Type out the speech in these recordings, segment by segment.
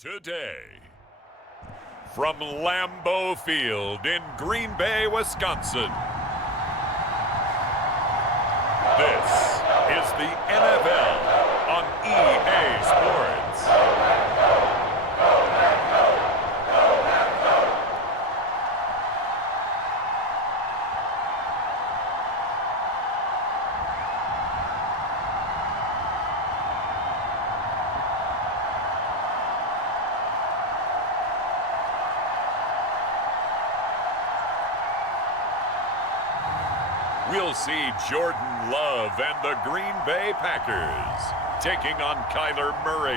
Today, from Lambeau Field in Green Bay, Wisconsin, this is the NFL on EA Sports. We'll see Jordan Love and the Green Bay Packers taking on Kyler Murray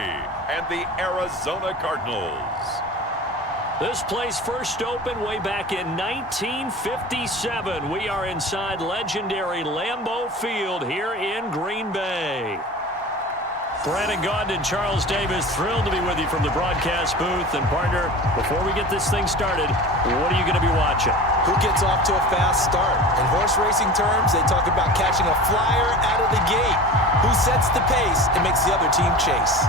and the Arizona Cardinals. This place first opened way back in 1957. We are inside legendary Lambeau Field here in Green Bay. Brandon Gaudin and Charles Davis, thrilled to be with you from the broadcast booth. And partner, before we get this thing started, what are you going to be watching? Who gets off to a fast start? In horse racing terms, they talk about catching a flyer out of the gate. Who sets the pace and makes the other team chase?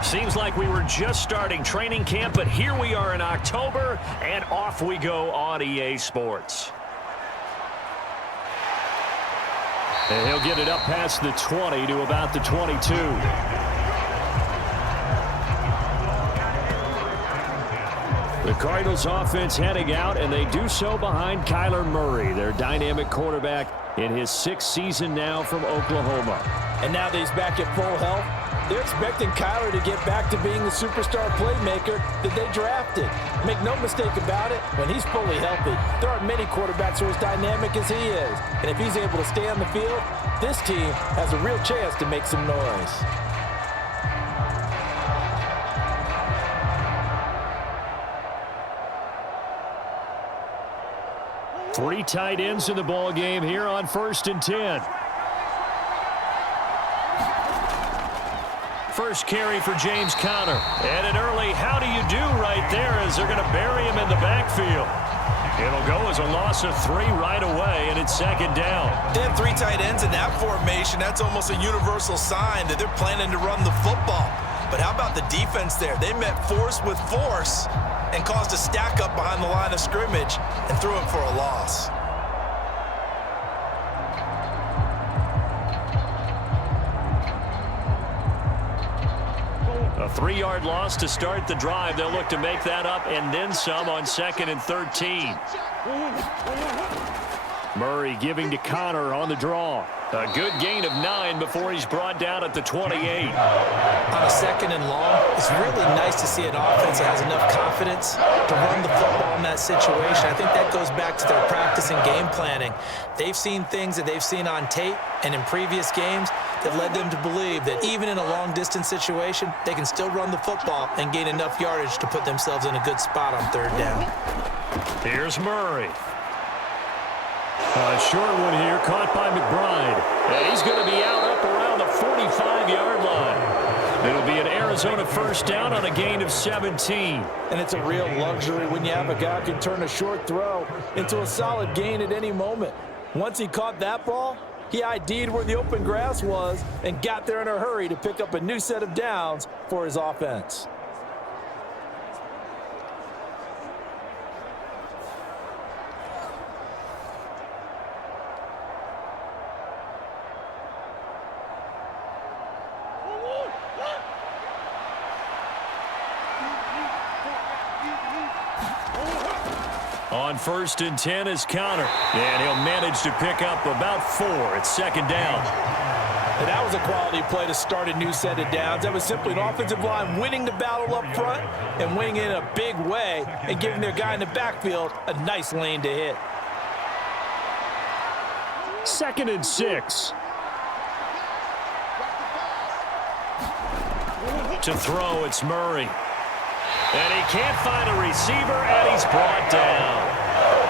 Seems like we were just starting training camp, but here we are in October, and off we go on EA Sports. And he'll get it up past the 20 to about the 22. The Cardinals offense heading out, and they do so behind Kyler Murray, their dynamic quarterback in his 6th season now from Oklahoma. And now that he's back at full health, they're expecting Kyler to get back to being the superstar playmaker that they drafted. Make no mistake about it, when he's fully healthy, there aren't many quarterbacks who are as dynamic as he is. And if he's able to stay on the field, this team has a real chance to make some noise. Three tight ends in the ball game here on 1st and 10. First carry for James Conner. And an early how do you do right there as they're going to bury him in the backfield. It'll go as a loss of 3 right away, and it's 2nd down. They have 3 tight ends in that formation. That's almost a universal sign that they're planning to run the football. But how about the defense there? They met force with force and caused a stack up behind the line of scrimmage and threw it for a loss. A 3-yard loss to start the drive. They'll look to make that up and then some on 2nd and 13. Murray giving to Conner on the draw. A good gain of 9 before he's brought down at the 28. On a 2nd and long, it's really nice to see an offense that has enough confidence to run the football in that situation. I think that goes back to their practice and game planning. They've seen things that they've seen on tape and in previous games that led them to believe that even in a long-distance situation, they can still run the football and gain enough yardage to put themselves in a good spot on 3rd down. Here's Murray. A short one here, caught by McBride. And he's going to be out up around the 45-yard line. It'll be an Arizona 1st down on a gain of 17. And it's a real luxury when you have a guy who can turn a short throw into a solid gain at any moment. Once he caught that ball, he ID'd where the open grass was and got there in a hurry to pick up a new set of downs for his offense. On 1st and 10 is Conner. And he'll manage to pick up about 4. It's 2nd down. And that was a quality play to start a new set of downs. That was simply an offensive line winning the battle up front and winning it in a big way and giving their guy in the backfield a nice lane to hit. 2nd and 6. To throw, it's Murray. And he can't find a receiver, and he's brought down.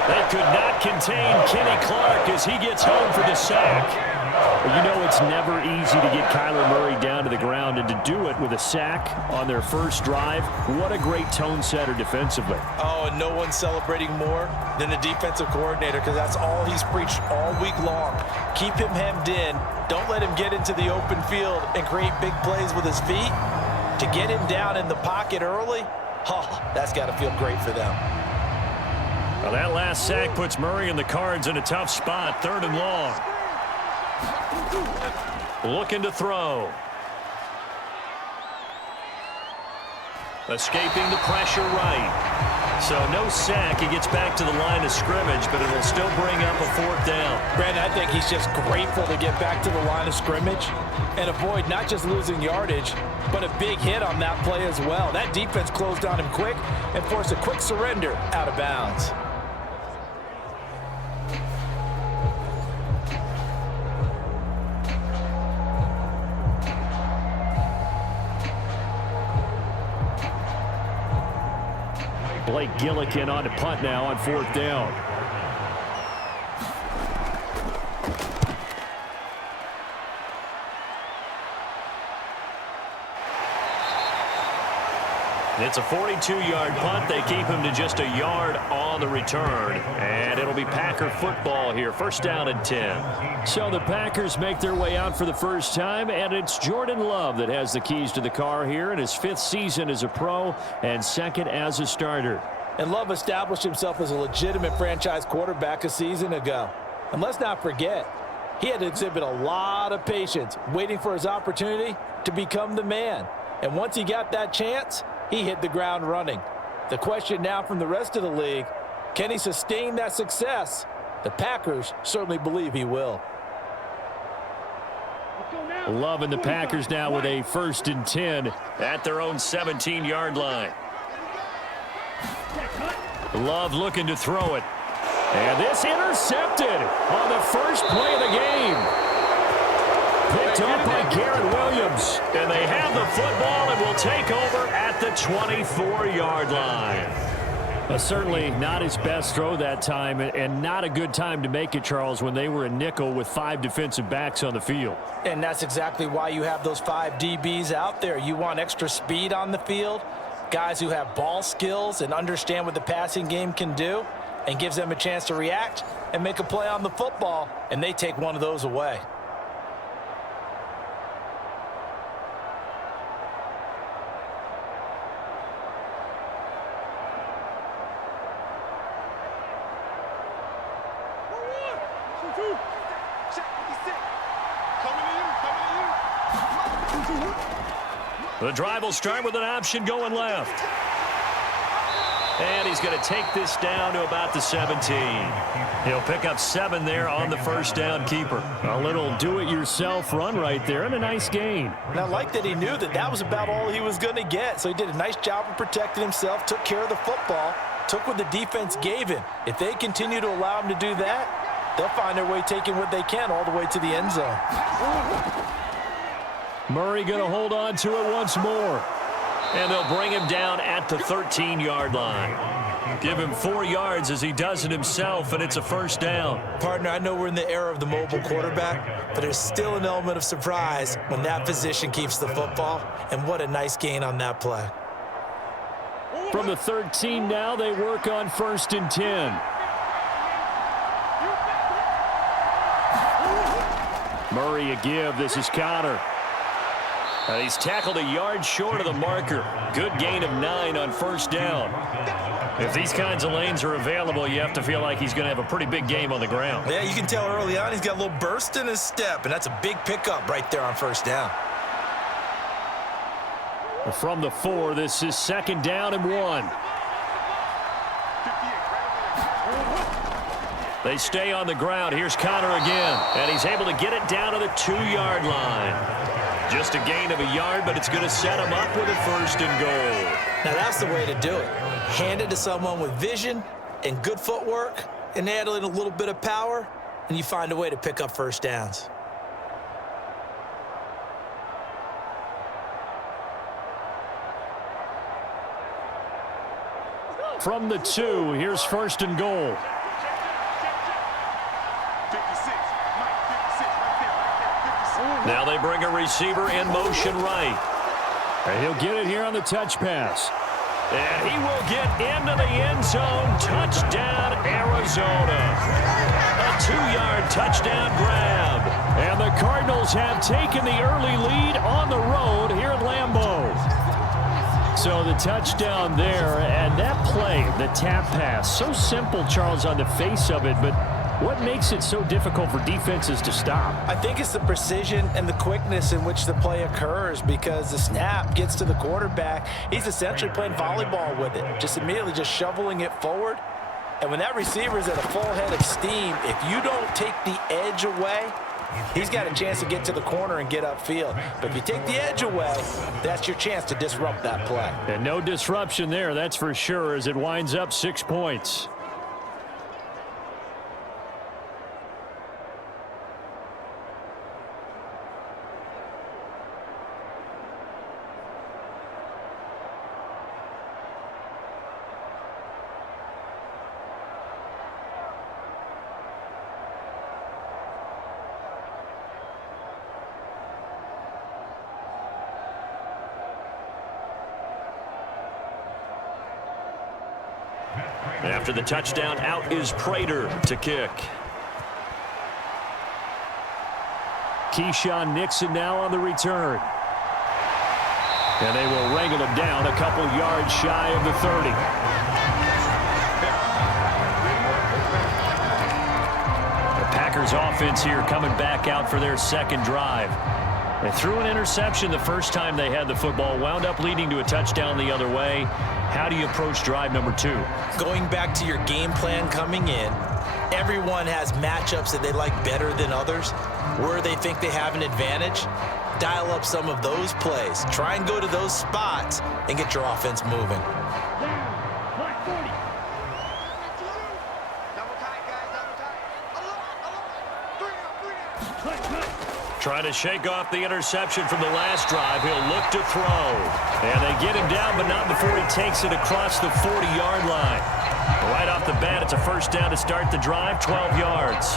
They could not contain Kenny Clark as he gets home for the sack. Well, you know it's never easy to get Kyler Murray down to the ground, and to do it with a sack on their first drive, what a great tone setter defensively. Oh, and no one's celebrating more than the defensive coordinator, because that's all he's preached all week long. Keep him hemmed in. Don't let him get into the open field and create big plays with his feet. To get him down in the pocket early, oh, that's got to feel great for them. Well, that last sack puts Murray and the Cards in a tough spot, 3rd and long. Looking to throw. Escaping the pressure right. So no sack. He gets back to the line of scrimmage, but it'll still bring up a 4th down. Brandon, I think he's just grateful to get back to the line of scrimmage and avoid not just losing yardage, but a big hit on that play as well. That defense closed on him quick and forced a quick surrender out of bounds. Blake Gillikin on to punt now on 4th down. It's a 42-yard punt. They keep him to just a yard on the return. And it'll be Packer football here. 1st down and 10. So the Packers make their way out for the first time, and it's Jordan Love that has the keys to the car here in his 5th season as a pro and 2nd as a starter. And Love established himself as a legitimate franchise quarterback a season ago. And let's not forget, he had to exhibit a lot of patience waiting for his opportunity to become the man. And once he got that chance, he hit the ground running. The question now from the rest of the league, can he sustain that success? The Packers certainly believe he will. Love and the Packers now with a 1st and 10 at their own 17-yard line. Love looking to throw it. And this intercepted on the first play of the game. Picked up by Garrett Williams. And they have the football and will take over at the 24-yard line. Certainly not his best throw that time, and not a good time to make it, Charles, when they were a nickel with 5 defensive backs on the field. And that's exactly why you have those 5 DBs out there. You want extra speed on the field, guys who have ball skills and understand what the passing game can do, and gives them a chance to react and make a play on the football, and they take one of those away. The drive will start with an option going left. And he's going to take this down to about the 17. He'll pick up 7 there on the 1st down keeper. A little do-it-yourself run right there, and a nice gain. And I like that he knew that that was about all he was going to get. So he did a nice job of protecting himself, took care of the football, took what the defense gave him. If they continue to allow him to do that, they'll find their way taking what they can all the way to the end zone. Murray going to hold on to it once more. And they'll bring him down at the 13-yard line. Give him 4 yards as he does it himself, and it's a 1st down. Partner, I know we're in the era of the mobile quarterback, but there's still an element of surprise when that position keeps the football, and what a nice gain on that play. From the 13 now, they work on 1st and 10. Murray a give. This is Connor. And he's tackled a yard short of the marker. Good gain of 9 on 1st down. If these kinds of lanes are available, you have to feel like he's going to have a pretty big game on the ground. Yeah, you can tell early on he's got a little burst in his step, and that's a big pickup right there on 1st down. From the 4, this is 2nd down and 1. They stay on the ground. Here's Connor again, and he's able to get it down to the 2-yard line. Just a gain of a yard, but it's going to set him up with a 1st and goal. Now that's the way to do it. Hand it to someone with vision and good footwork, and add in a little bit of power, and you find a way to pick up 1st downs. From the 2, here's 1st and goal. Now they bring a receiver in motion right. And he'll get it here on the touch pass. And he will get into the end zone. Touchdown, Arizona. A 2-yard touchdown grab. And the Cardinals have taken the early lead on the road here at Lambeau. So the touchdown there, and that play, the tap pass, so simple, Charles, on the face of it, but what makes it so difficult for defenses to stop? I think it's the precision and the quickness in which the play occurs, because the snap gets to the quarterback. He's essentially playing volleyball with it, just immediately just shoveling it forward. And when that receiver is at a full head of steam, if you don't take the edge away, he's got a chance to get to the corner and get upfield. But if you take the edge away, that's your chance to disrupt that play. And no disruption there, that's for sure, as it winds up 6 points. After the touchdown, out is Prater to kick. Keyshawn Nixon now on the return. And they will wrangle him down a couple yards shy of the 30. The Packers offense here coming back out for their second drive. They threw an interception the first time they had the football, wound up leading to a touchdown the other way. How do you approach drive number 2? Going back to your game plan coming in, everyone has matchups that they like better than others, where they think they have an advantage. Dial up some of those plays. Try and go to those spots and get your offense moving. Trying to shake off the interception from the last drive. He'll look to throw. And they get him down, but not before he takes it across the 40-yard line. Right off the bat, it's a first down to start the drive, 12 yards.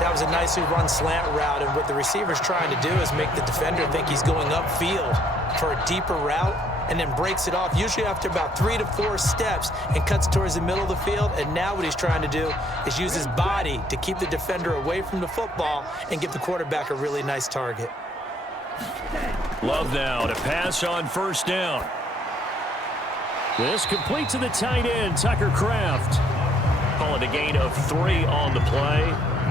That was a nicely run slant route, and what the receiver's trying to do is make the defender think he's going upfield for a deeper route, and then breaks it off, usually after about 3 to 4 steps, and cuts towards the middle of the field. And now what he's trying to do is use his body to keep the defender away from the football and give the quarterback a really nice target. Love now to pass on first down. This complete to the tight end, Tucker Kraft. Call it a gain of 3 on the play,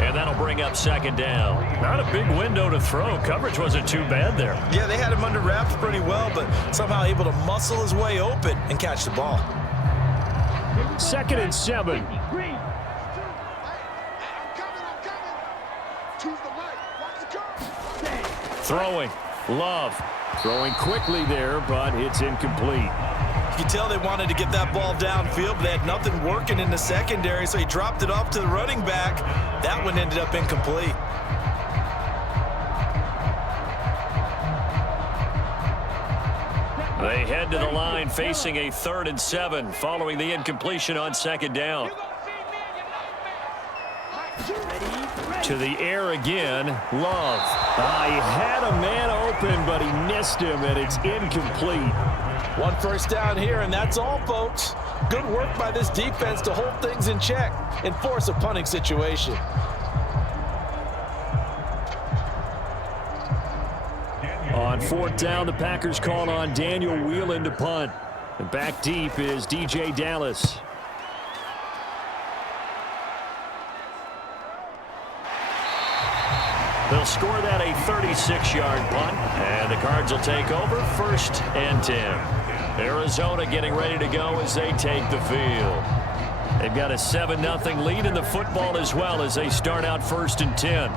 and that'll bring up second down. Not a big window to throw. Coverage wasn't too bad there. Yeah, they had him under wraps pretty well, but somehow able to muscle his way open and catch the ball. 2nd and 7. Throwing. Love. Throwing quickly there, but it's incomplete. You can tell they wanted to get that ball downfield, but they had nothing working in the secondary, so he dropped it off to the running back. That one ended up incomplete. They head to the line facing a 3rd and 7 following the incompletion on second down. To the air again, Love. He had a man open, but he missed him, and it's incomplete. 1 first down here, and that's all, folks. Good work by this defense to hold things in check and force a punting situation. On 4th down, the Packers call on Daniel Whelan to punt. And back deep is DJ Dallas. They'll score that a 36-yard punt, and the Cards will take over 1st and 10. Arizona getting ready to go as they take the field. They've got a 7-0 lead in the football as well as they start out 1st and 10.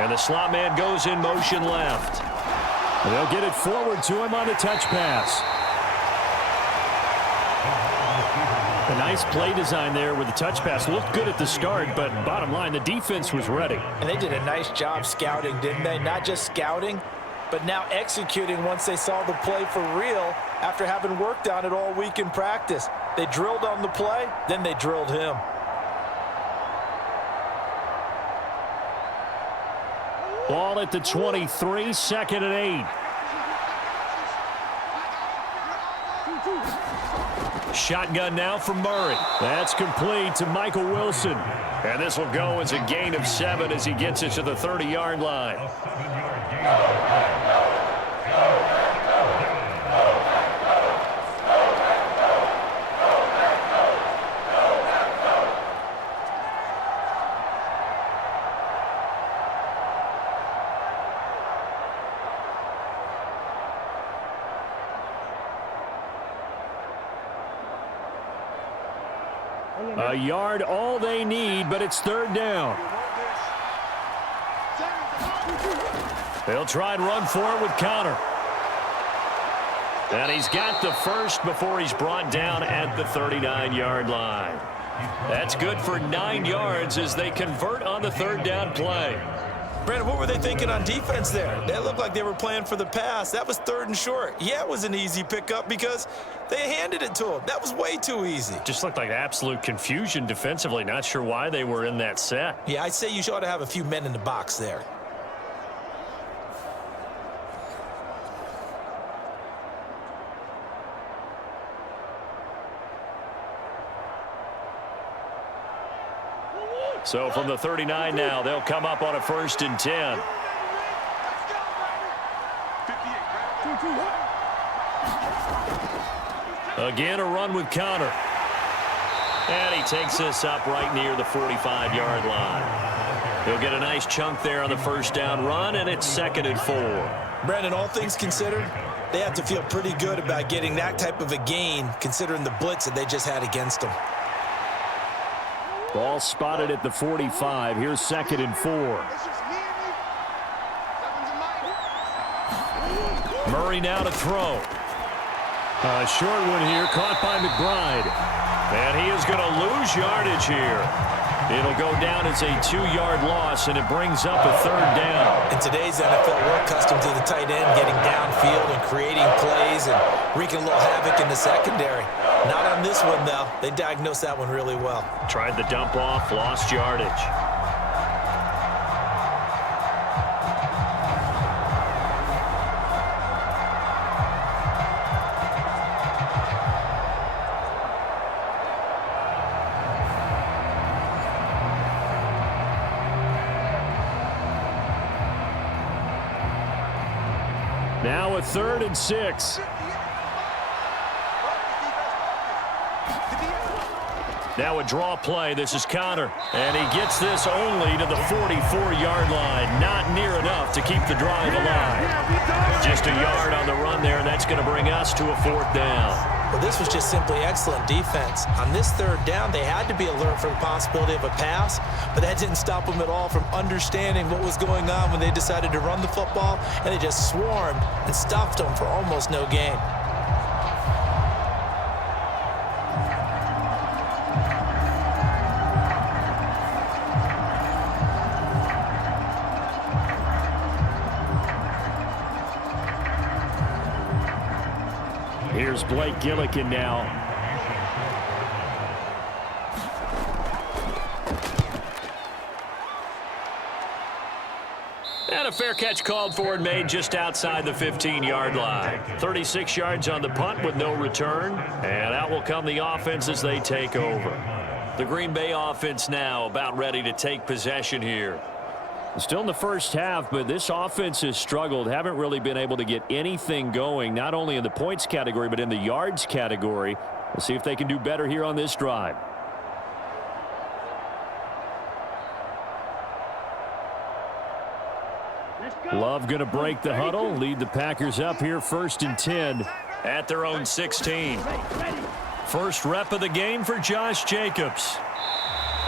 And the slot man goes in motion left. And they'll get it forward to him on the touch pass. A nice play design there with the touch pass. Looked good at the start, but bottom line, the defense was ready. And they did a nice job scouting, didn't they? Not just scouting, but now executing once they saw the play for real after having worked on it all week in practice. They drilled on the play, then they drilled him. Ball at the 23, 2nd and 8. Shotgun now from Murray. That's complete to Michael Wilson. And this will go as a gain of 7 as he gets it to the 30-yard line. A yard all they need, but it's 3rd down. They'll try and run for it with Connor. And he's got the first before he's brought down at the 39-yard line. That's good for 9 yards as they convert on the 3rd down play. Brandon, what were they thinking on defense there? They looked like they were playing for the pass. That was 3rd and short. Yeah, it was an easy pickup because they handed it to him. That was way too easy. Just looked like absolute confusion defensively. Not sure why they were in that set. Yeah, I'd say you ought to have a few men in the box there. So from the 39 now, they'll come up on a 1st and 10. Again, a run with Connor. And he takes this up right near the 45-yard line. He'll get a nice chunk there on the 1st down run, and it's 2nd and 4. Brandon, all things considered, they have to feel pretty good about getting that type of a gain, considering the blitz that they just had against them. Ball spotted at the 45. Here's 2nd and 4. Murray now to throw. A short one here, caught by McBride. And he is going to lose yardage here. It'll go down as a 2-yard loss, and it brings up a 3rd down. In today's NFL, we're accustomed to the tight end getting downfield and creating plays and wreaking a little havoc in the secondary. Not on this one, though. They diagnosed that one really well. Tried the dump off, lost yardage. Now a 3rd and 6. Now a draw play. This is Connor. And he gets this only to the 44-yard line. Not near enough to keep the drive alive. Just a yard on the run there, and that's going to bring us to a 4th down. Well, this was just simply excellent defense. On this 3rd down, they had to be alert for the possibility of a pass, but that didn't stop them at all from understanding what was going on when they decided to run the football, and they just swarmed and stuffed them for almost no gain. Here's Blake Gillikin now. And a fair catch called for and made just outside the 15-yard line. 36 yards on the punt with no return. And out will come the offense as they take over. The Green Bay offense now about ready to take possession here. Still in the first half, but this offense has struggled. Haven't really been able to get anything going, not only in the points category, but in the yards category. We'll see if they can do better here on this drive. Love going to break the huddle, lead the Packers up here 1st and 10 at their own 16. First rep of the game for Josh Jacobs.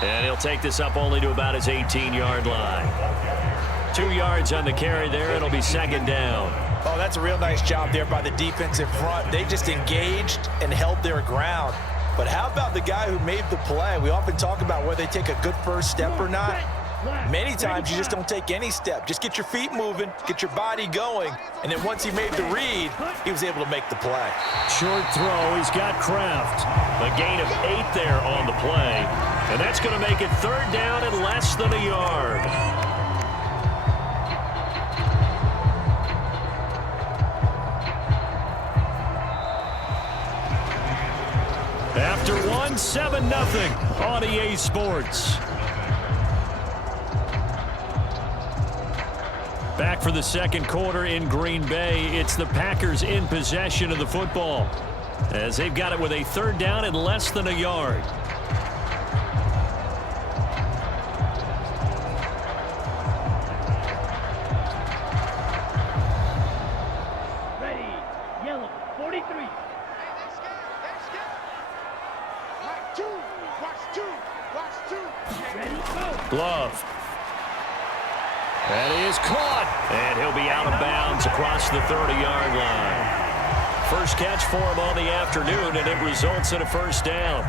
And he'll take this up only to about his 18-yard line. 2 yards on the carry there. It'll be 2nd down. Oh, that's a real nice job there by the defensive front. They just engaged and held their ground. But how about the guy who made the play? We often talk about whether they take a good first step or not. Many times you just don't take any step. Just get your feet moving, get your body going, and then once he made the read, he was able to make the play. Short throw. He's got Kraft. A gain of 8 there on the play. And that's going to make it 3rd down and less than a yard. After 1, 7-0 on EA Sports. Back for the second quarter in Green Bay. It's the Packers in possession of the football, as they've got it with a 3rd down and less than a yard. Ready, yellow, 43. Ready, go. Glove. That is caught, and he'll be out of bounds across the 30-yard line. First catch for him on the afternoon, and it results in a 1st down.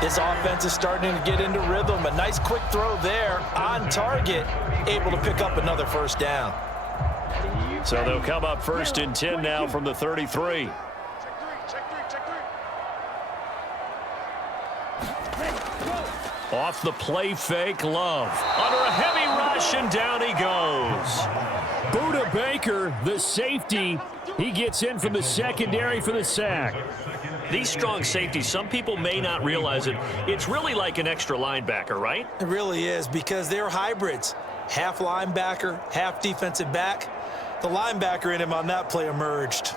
This offense is starting to get into rhythm. A nice quick throw there, on target, able to pick up another 1st down. So they'll come up 1st and 10 now from the 33. Off the play fake, Love. Under a heavy rush, and down he goes. Buda Baker, the safety. He gets in from the secondary for the sack. These strong safeties, some people may not realize it. It's really like an extra linebacker, right? It really is, because they're hybrids. Half linebacker, half defensive back. The linebacker in him on that play emerged.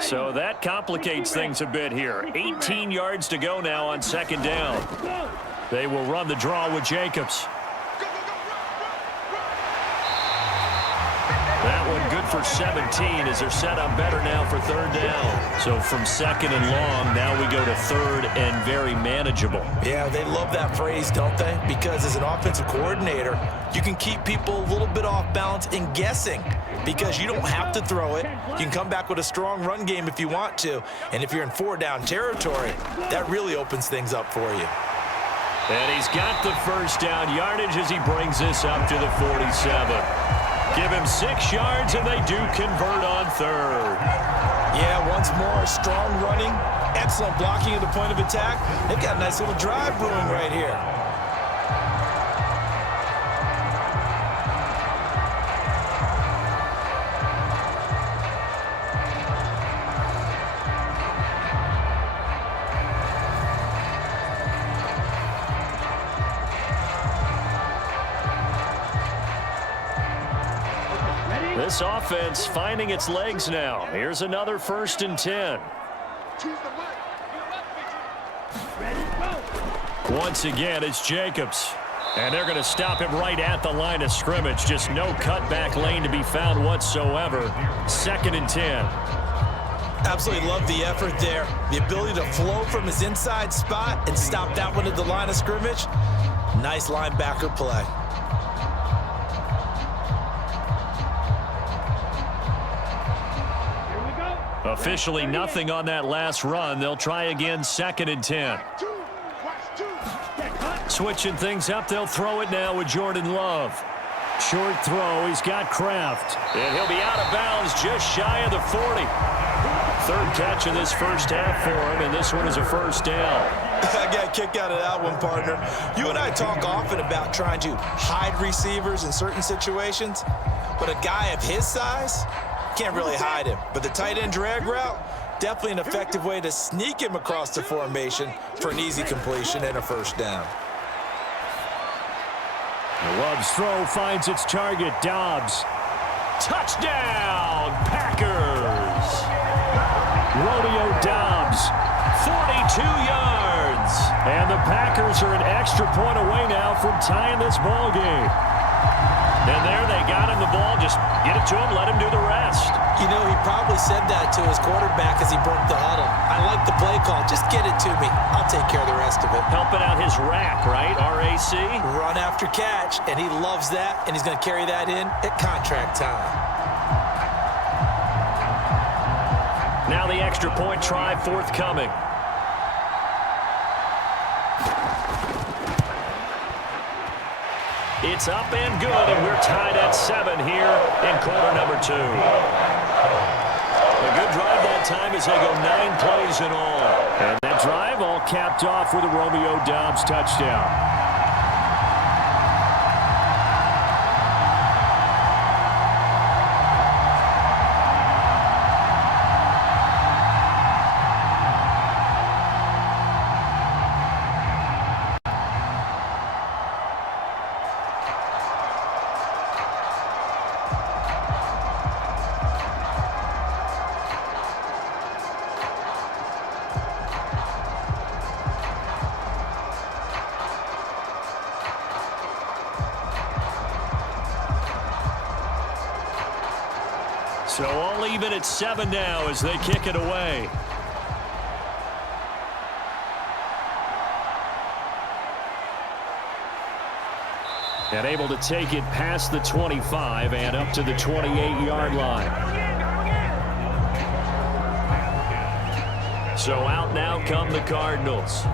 So that complicates things a bit here. 18 yards to go now on 2nd down. They will run the draw with Jacobs. That one good for 17 as they're set up better now for 3rd down. So from 2nd and long, now we go to 3rd and very manageable. Yeah, they love that phrase, don't they? Because as an offensive coordinator, you can keep people a little bit off balance and guessing, because you don't have to throw it. You can come back with a strong run game if you want to. And if you're in 4-down territory, that really opens things up for you. And he's got the 1st down yardage as he brings this up to the 47. Give him 6 yards, and they do convert on 3rd. Yeah, once more, strong running, excellent blocking at the point of attack. They've got a nice little drive brewing right here. This offense finding its legs now. Here's another 1st and 10. Once again, it's Jacobs. And they're going to stop him right at the line of scrimmage. Just no cutback lane to be found whatsoever. 2nd and 10. Absolutely love the effort there. The ability to flow from his inside spot and stop that one at the line of scrimmage. Nice linebacker play. Officially nothing on that last run. They'll try again, 2nd and 10. Switching things up, they'll throw it now with Jordan Love. Short throw. He's got Kraft. And he'll be out of bounds just shy of the 40. 3rd catch of this 1st half for him, and this one is a 1st down. I got a kick out of that one, partner. You and I talk often about trying to hide receivers in certain situations, but a guy of his size can't really hide him. But the tight end drag route, definitely an effective way to sneak him across the formation for an easy completion and a 1st down. Love's throw finds its target. Dobbs. Touchdown, Packers! Rodeo Dobbs. 42 yards. And the Packers are an extra point away now from tying this ball game. And there they got him the ball. Just get it to him, let him do the rest. You know, he probably said that to his quarterback as he broke the huddle. I like the play call. Just get it to me. I'll take care of the rest of it. Helping out his rack, right? RAC. Run after catch, and he loves that, and he's going to carry that in at contract time. Now the extra point try forthcoming. It's up and good, and we're tied at 7 here in quarter number 2. A good drive that time as they go 9 plays in all. And that drive all capped off with a Romeo Doubs touchdown. So all even at 7 now as they kick it away. And able to take it past the 25 and up to the 28-yard line. So out now come the Cardinals.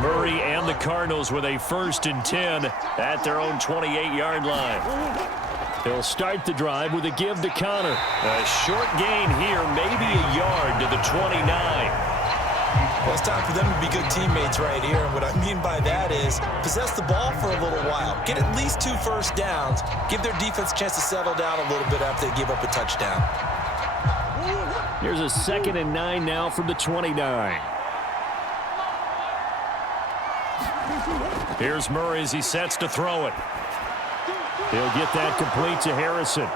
Murray and the Cardinals with a 1st and 10 at their own 28-yard line. They'll start the drive with a give to Connor. A short gain here, maybe a yard to the 29. Well, it's time for them to be good teammates right here. And what I mean by that is possess the ball for a little while. Get at least 2 first downs. Give their defense a chance to settle down a little bit after they give up a touchdown. Here's a 2nd and 9 now from the 29. Here's Murray as he sets to throw it. He'll get that complete to Harrison.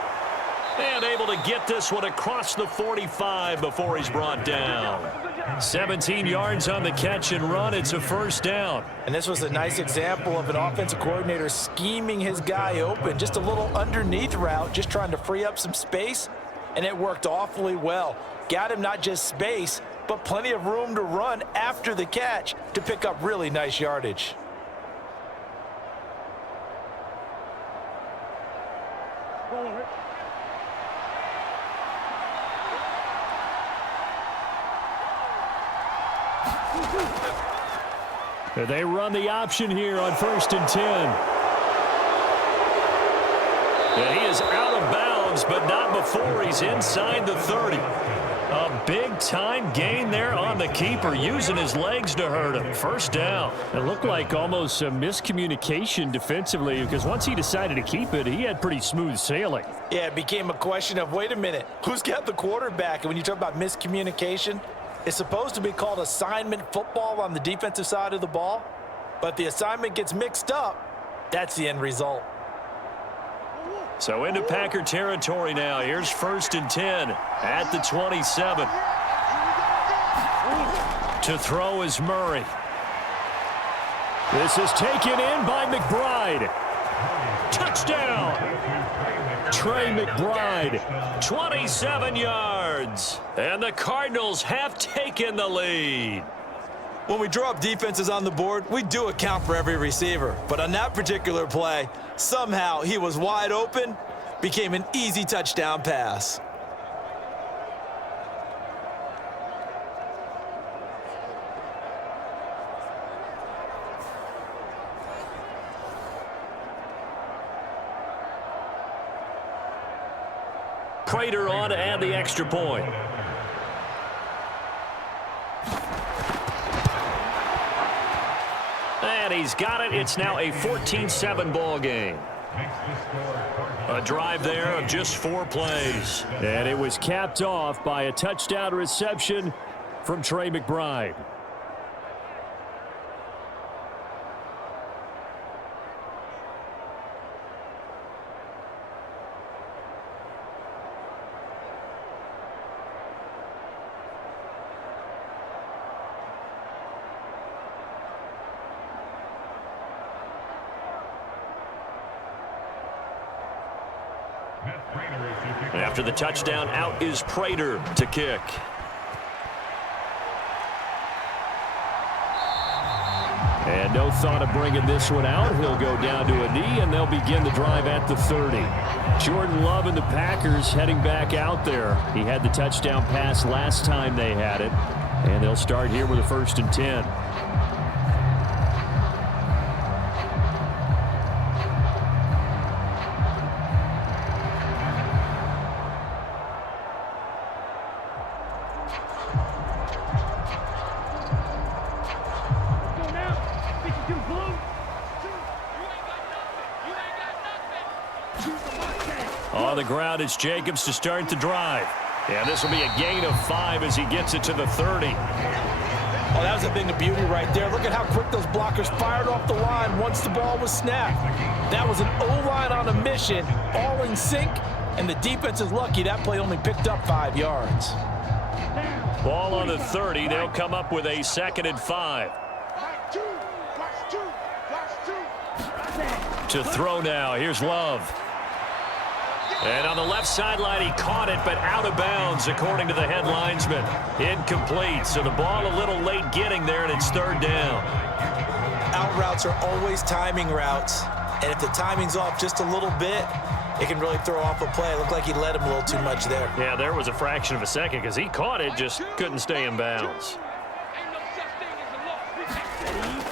And able to get this one across the 45 before he's brought down. 17 yards on the catch and run. It's a 1st down. And this was a nice example of an offensive coordinator scheming his guy open. Just a little underneath route, just trying to free up some space. And it worked awfully well. Got him not just space, but plenty of room to run after the catch to pick up really nice yardage. They run the option here on 1st and 10. And he is out of bounds, but not before he's inside the 30. A big-time gain there on the keeper, using his legs to hurt him. 1st down. It looked like almost a miscommunication defensively because once he decided to keep it, he had pretty smooth sailing. Yeah, it became a question of, wait a minute, who's got the quarterback? And when you talk about miscommunication, it's supposed to be called assignment football on the defensive side of the ball, but the assignment gets mixed up. That's the end result. So into Packer territory now. Here's 1st and 10 at the 27. To throw is Murray. This is taken in by McBride. Touchdown! Trey McBride. 27 yards. And the Cardinals have taken the lead. When we draw up defenses on the board, we do account for every receiver. But on that particular play, somehow he was wide open, became an easy touchdown pass. Prater on to add the extra point. And he's got it. It's now a 14-7 ball game. A drive there of just 4 plays. And it was capped off by a touchdown reception from Trey McBride. After the touchdown, out is Prater to kick. And no thought of bringing this one out. He'll go down to a knee, and they'll begin the drive at the 30. Jordan Love and the Packers heading back out there. He had the touchdown pass last time they had it. And they'll start here with a 1st and 10. On the ground, it's Jacobs to start the drive. And this will be a gain of 5 as he gets it to the 30. Oh, that was a thing of beauty right there. Look at how quick those blockers fired off the line once the ball was snapped. That was an O-line on a mission, all in sync, and the defense is lucky that play only picked up 5 yards. Ball on the 30. They'll come up with a 2nd and 5. To throw now. Here's Love. And on the left sideline, he caught it, but out of bounds, according to the head linesman. Incomplete. So the ball a little late getting there, and it's 3rd down. Out routes are always timing routes. And if the timing's off just a little bit, it can really throw off a play. It looked like he let him a little too much there. Yeah, there was a fraction of a second because he caught it, just couldn't stay in bounds.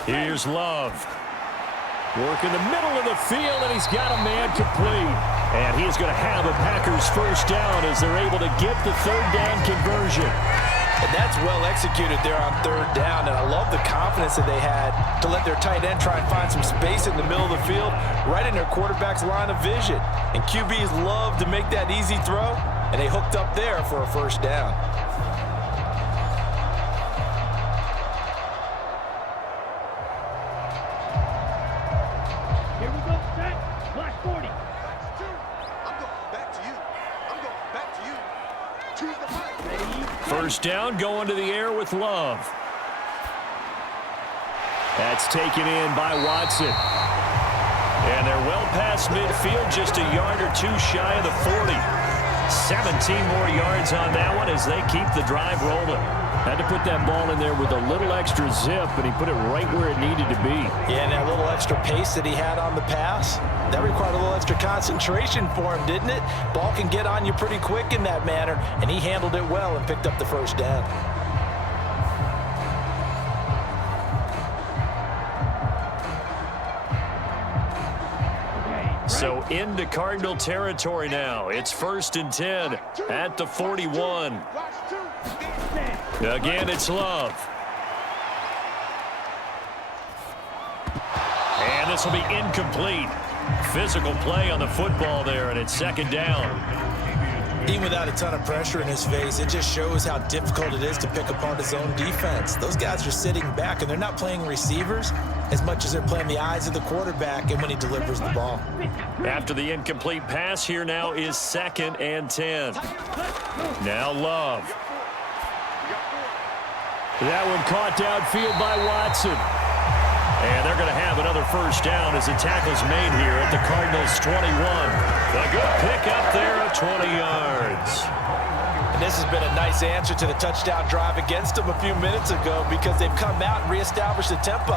Here's Love. Work in the middle of the field, and he's got a man complete. And he is going to have a Packers 1st down as they're able to get the 3rd down conversion. And that's well executed there on 3rd down, and I love the confidence that they had to let their tight end try and find some space in the middle of the field, right in their quarterback's line of vision. And QBs love to make that easy throw, and they hooked up there for a 1st down. Here we go, set. Flash 40. First down, going to the air with Love. That's taken in by Watson. And they're well past midfield, just a yard or 2 shy of the 40. 17 more yards on that one as they keep the drive rolling. Had to put that ball in there with a little extra zip, and he put it right where it needed to be. Yeah, and that little extra pace that he had on the pass, that required a little extra concentration for him, didn't it? Ball can get on you pretty quick in that manner, and he handled it well and picked up the 1st down. So into Cardinal territory now. It's 1st and 10 at the 41. Again, it's Love. And this will be incomplete. Physical play on the football there, and it's 2nd down. Even without a ton of pressure in his face, it just shows how difficult it is to pick apart his own defense. Those guys are sitting back, and they're not playing receivers as much as they're playing the eyes of the quarterback and when he delivers the ball. After the incomplete pass, here now is 2nd and 10. Now Love. That one caught downfield by Watson. And they're going to have another 1st down as the tackle's made here at the Cardinals 21. A good pickup there of 20 yards. And this has been a nice answer to the touchdown drive against them a few minutes ago because they've come out and reestablished the tempo.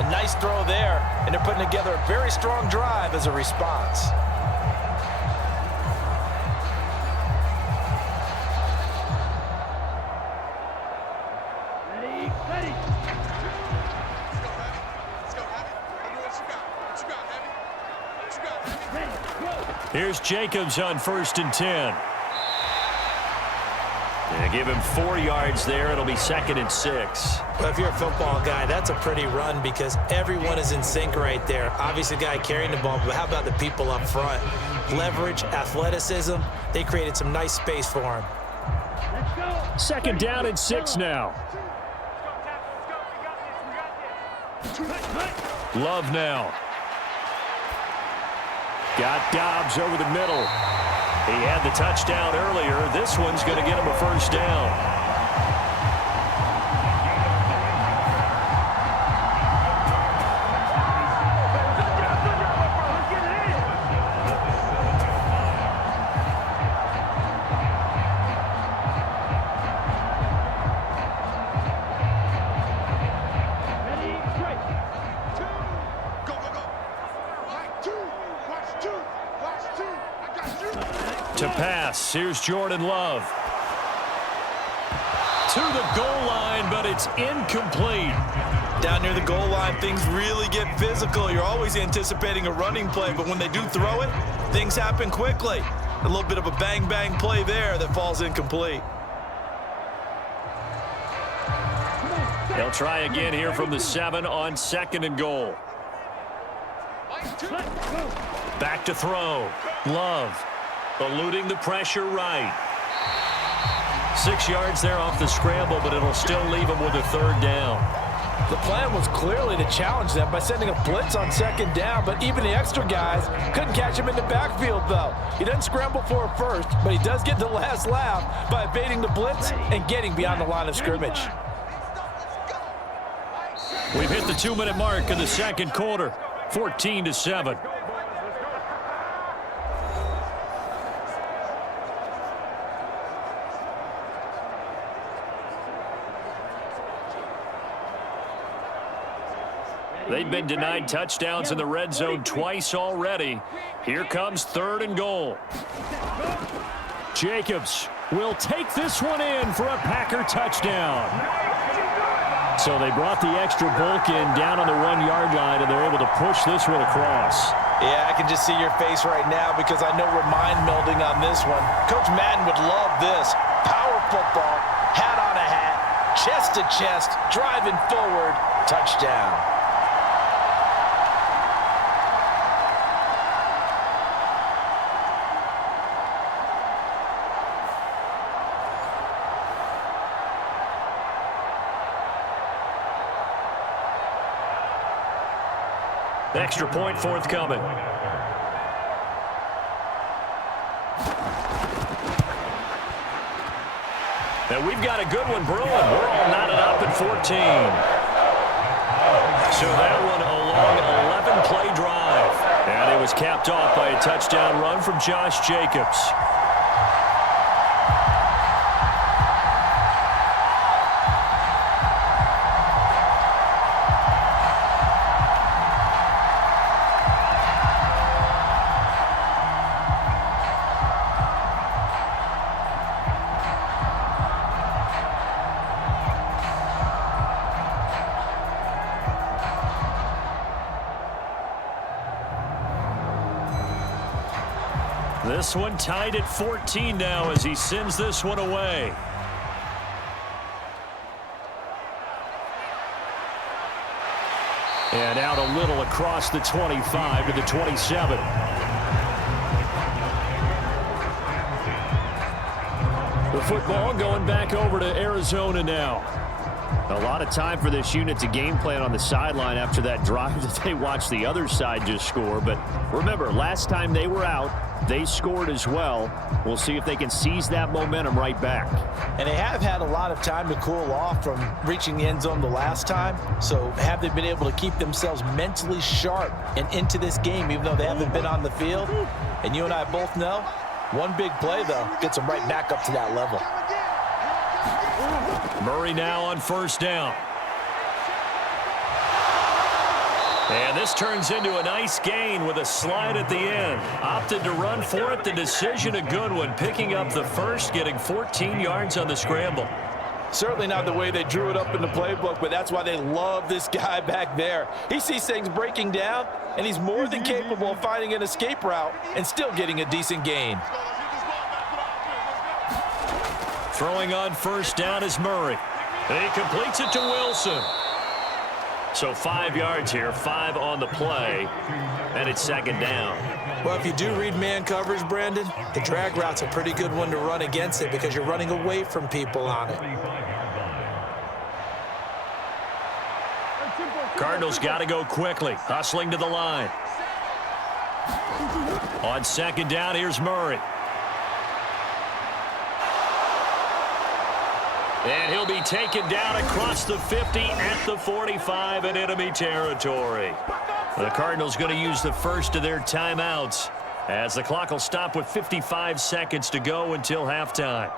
A nice throw there, and they're putting together a very strong drive as a response. Here's Jacobs on 1st and 10. They give him 4 yards there. It'll be 2nd and 6. Well, if you're a football guy, that's a pretty run because everyone is in sync right there. Obviously, the guy carrying the ball, but how about the people up front? Leverage, athleticism, they created some nice space for him. Let's go. Second down and 6 now. Love now. Got Dobbs over the middle. He had the touchdown earlier. This one's going to get him a first down. To pass, here's Jordan Love. To the goal line, but it's incomplete. Down near the goal line, things really get physical. You're always anticipating a running play, but when they do throw it, things happen quickly. A little bit of a bang-bang play there that falls incomplete. They'll try again here from the 7 on 2nd and goal. Back to throw. Love. Eluding the pressure right. 6 yards there off the scramble, but it'll still leave him with a 3rd down. The plan was clearly to challenge them by sending a blitz on 2nd down, but even the extra guys couldn't catch him in the backfield, though. He doesn't scramble for a first, but he does get the last laugh by evading the blitz and getting beyond the line of scrimmage. We've hit the 2-minute mark in the 2nd quarter, 14-7. They've been denied touchdowns in the red zone twice already. Here comes 3rd and goal. Jacobs will take this one in for a Packer touchdown. So they brought the extra bulk in down on the 1-yard line, and they're able to push this one across. Yeah, I can just see your face right now because I know we're mind melding on this one. Coach Madden would love this. Power football, hat on a hat, chest to chest, driving forward, touchdown. Extra point forthcoming. And we've got a good one brewing. We're all knotted up at 14. So that one a long 11-play drive. And it was capped off by a touchdown run from Josh Jacobs. This one tied at 14 now as he sends this one away. And out a little across the 25 to the 27. The football going back over to Arizona now. A lot of time for this unit to game plan on the sideline after that drive that they watched the other side just score. But remember, last time they were out, they scored as well. We'll see if they can seize that momentum right back. And they have had a lot of time to cool off from reaching the end zone the last time. So have they been able to keep themselves mentally sharp and into this game even though they haven't been on the field? And you and I both know, one big play, though, gets them right back up to that level. Murray now on 1st down. And this turns into a nice gain with a slide at the end. Opted to run for it. The decision a good one. Picking up the first, getting 14 yards on the scramble. Certainly not the way they drew it up in the playbook, but that's why they love this guy back there. He sees things breaking down, and he's more than capable of finding an escape route and still getting a decent gain. Throwing on 1st down is Murray. He completes it to Wilson. So 5 yards here, 5 on the play, and it's second down. Well, if you do read man coverage, Brandon, the drag route's a pretty good one to run against it because you're running away from people on it. Cardinals got to go quickly, hustling to the line. On second down, here's Murray. And he'll be taken down across the 50 at the 45 in enemy territory. The Cardinals going to use the first of their timeouts as the clock will stop with 55 seconds to go until halftime.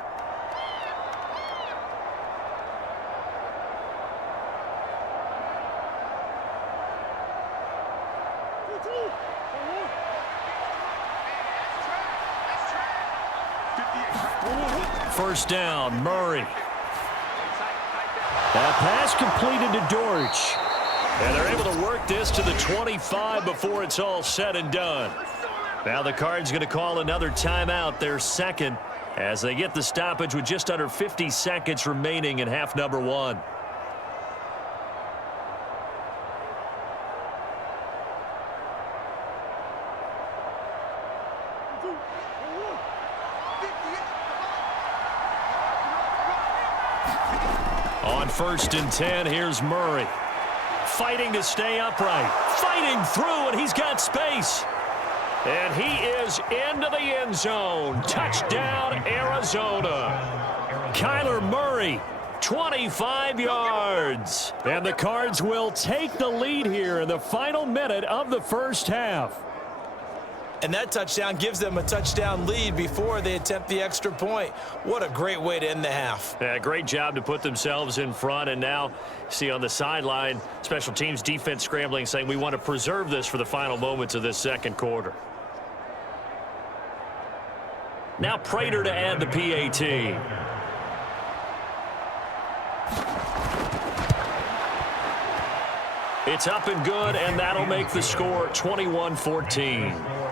First down, Murray. That pass completed to Dortch. And they're able to work this to the 25 before it's all said and done. Now the Cards going to call another timeout, their second, as they get the stoppage with just under 50 seconds remaining in half number 1. On first and 10, here's Murray. Fighting to stay upright. Fighting through, and he's got space. And he is into the end zone. Touchdown, Arizona. Kyler Murray, 25 yards. And the Cards will take the lead here in the final minute of the first half. And that touchdown gives them a touchdown lead before they attempt the extra point. What a great way to end the half. Yeah, great job to put themselves in front. And now, see on the sideline, special teams defense scrambling, saying we want to preserve this for the final moments of this second quarter. Now Prater to add the PAT. It's up and good, and that'll make the score 21-14.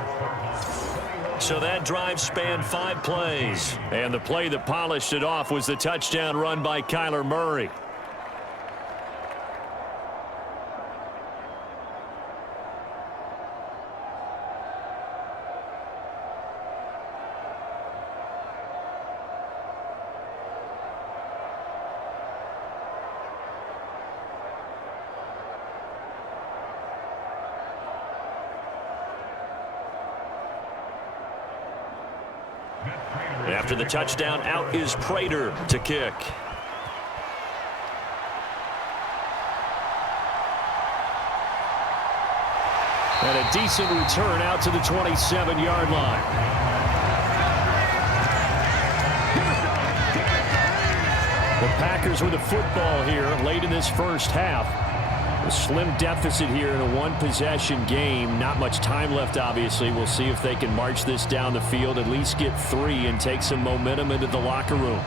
So that drive spanned 5 plays. And the play that polished it off was the touchdown run by Kyler Murray. After the touchdown, out is Prater to kick. And a decent return out to the 27-yard line. The Packers with the football here late in this first half. A slim deficit here in a one-possession game. Not much time left, obviously. We'll see if they can march this down the field, at least get 3 and take some momentum into the locker room.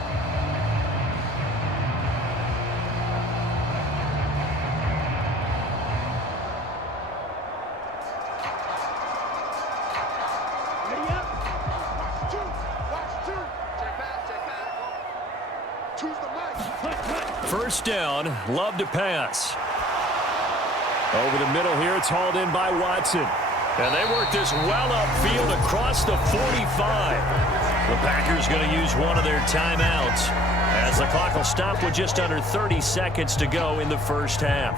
First down, Love to pass. Over the middle here, it's hauled in by Watson. And they work this well upfield across the 45. The Packers going to use one of their timeouts as the clock will stop with just under 30 seconds to go in the first half.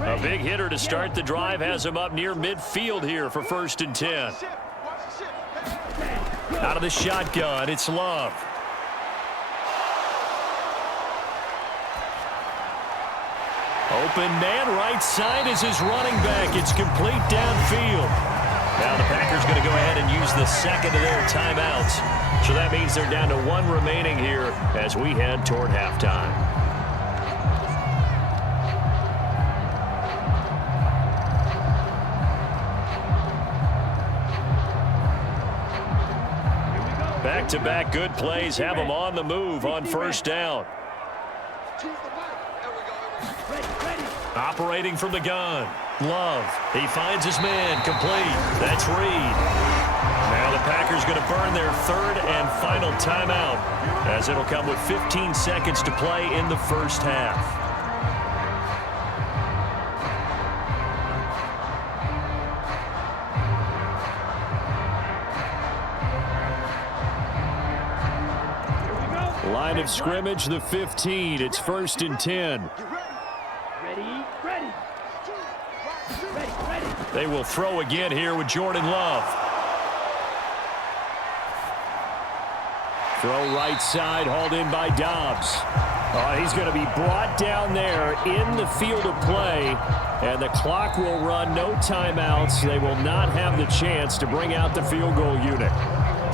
A big hitter to start the drive has him up near midfield here for first and 10. Out of the shotgun, it's Love. Open man, right side is his running back. It's complete downfield. Now the Packers going to go ahead and use the second of their timeouts. So that means they're down to 1 remaining here as we head toward halftime. Back-to-back good plays have them on the move on first down. Operating from the gun. Love. He finds his man. Complete. That's Reed. Now the Packers going to burn their third and final timeout, as it'll come with 15 seconds to play in the first half. Line of scrimmage, the 15. It's 1st and 10. Ready. They will throw again here with Jordan Love. Throw right side, hauled in by Dobbs. He's going to be brought down there in the field of play, and the clock will run. No timeouts. They will not have the chance to bring out the field goal unit.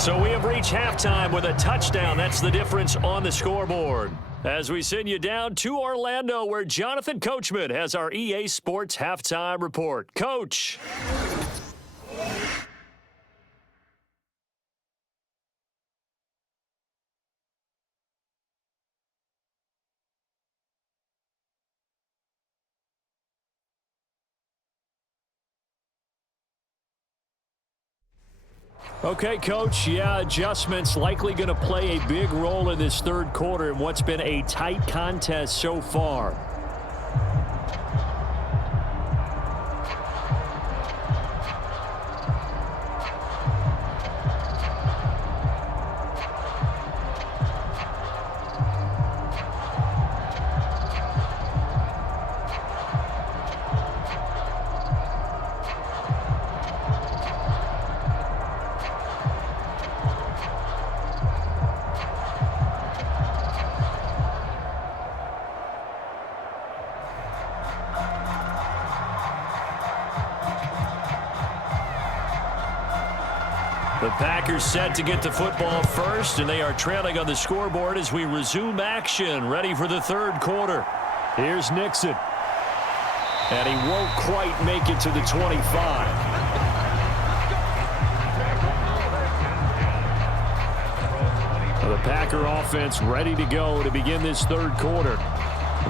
So we have reached halftime with a touchdown. That's the difference on the scoreboard. As we send you down to Orlando, where Jonathan Coachman has our EA Sports halftime report. Coach. Okay, Coach, adjustments likely going to play a big role in this third quarter in what's been a tight contest so far. The Packers set to get the football first, and they are trailing on the scoreboard as we resume action, ready for the third quarter. Here's Nixon. And he won't quite make it to the 25. The Packer offense ready to go to begin this third quarter.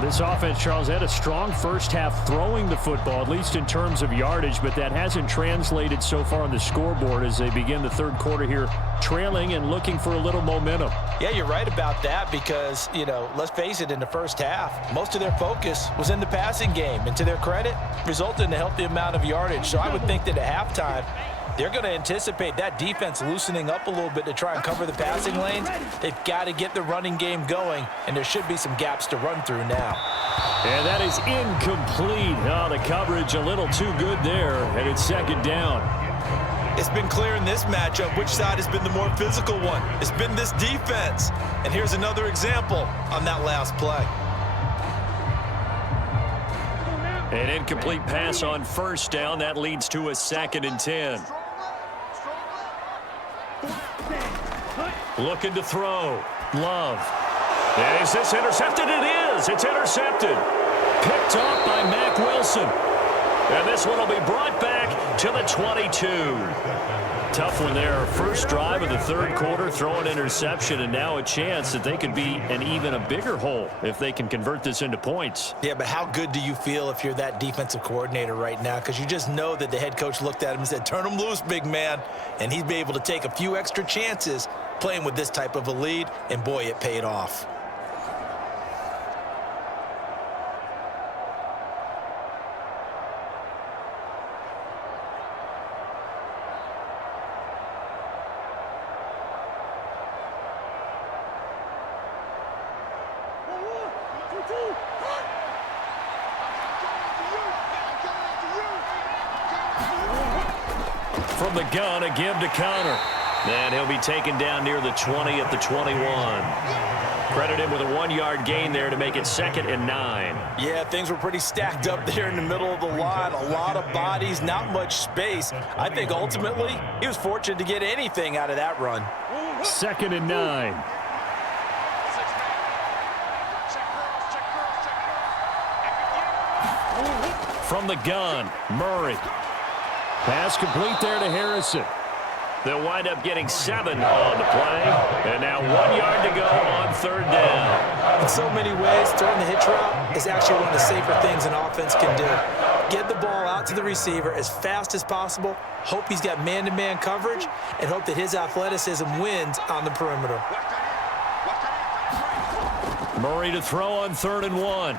This offense, Charles, had a strong first half throwing the football, at least in terms of yardage, but that hasn't translated so far on the scoreboard as they begin the third quarter here, trailing and looking for a little momentum. Yeah, you're right about that because, let's face it, in the first half, most of their focus was in the passing game. And to their credit, resulted in a healthy amount of yardage. So I would think that at halftime, they're going to anticipate that defense loosening up a little bit to try and cover the passing lanes. They've got to get the running game going, and there should be some gaps to run through now. And that is incomplete. The coverage a little too good there, and it's second down. It's been clear in this matchup which side has been the more physical one. It's been this defense. And here's another example on that last play. An incomplete pass on first down. That leads to a 2nd and 10. Looking to throw. Love. And is this intercepted? It is. It's intercepted. Picked off by Mack Wilson. And this one will be brought back to the 22. Tough one there. First drive of the third quarter, throw an interception, and now a chance that they could be an even a bigger hole if they can convert this into points. Yeah, but how good do you feel if you're that defensive coordinator right now? Because you just know that the head coach looked at him and said, turn him loose, big man. And he'd be able to take a few extra chances playing with this type of a lead, and boy, it paid off. From the gun, a give to Connor. And he'll be taken down near the 20 at the 21. Credit him with a 1-yard gain there to make it 2nd and 9. Yeah, things were pretty stacked up there in the middle of the line. A lot of bodies, not much space. I think ultimately he was fortunate to get anything out of that run. 2nd and 9. From the gun, Murray. Pass complete there to Harrison. They'll wind up getting 7 on the play. And now 1 yard to go on 3rd down. In so many ways, throwing the hitch route is actually one of the safer things an offense can do. Get the ball out to the receiver as fast as possible, hope he's got man-to-man coverage, and hope that his athleticism wins on the perimeter. Murray to throw on 3rd and 1.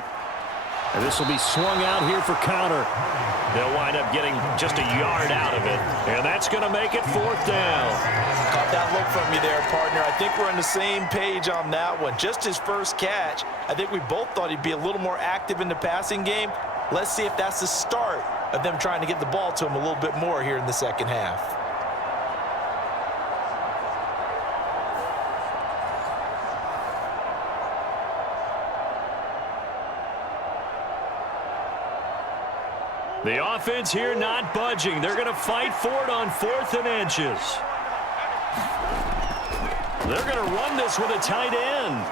And this will be swung out here for Conner. They'll wind up getting just a yard out of it. And that's going to make it 4th down. Caught that look from you there, partner. I think we're on the same page on that one. Just his first catch, I think we both thought he'd be a little more active in the passing game. Let's see if that's the start of them trying to get the ball to him a little bit more here in the second half. The offense here not budging. They're going to fight for it on 4th and inches. They're going to run this with a tight end.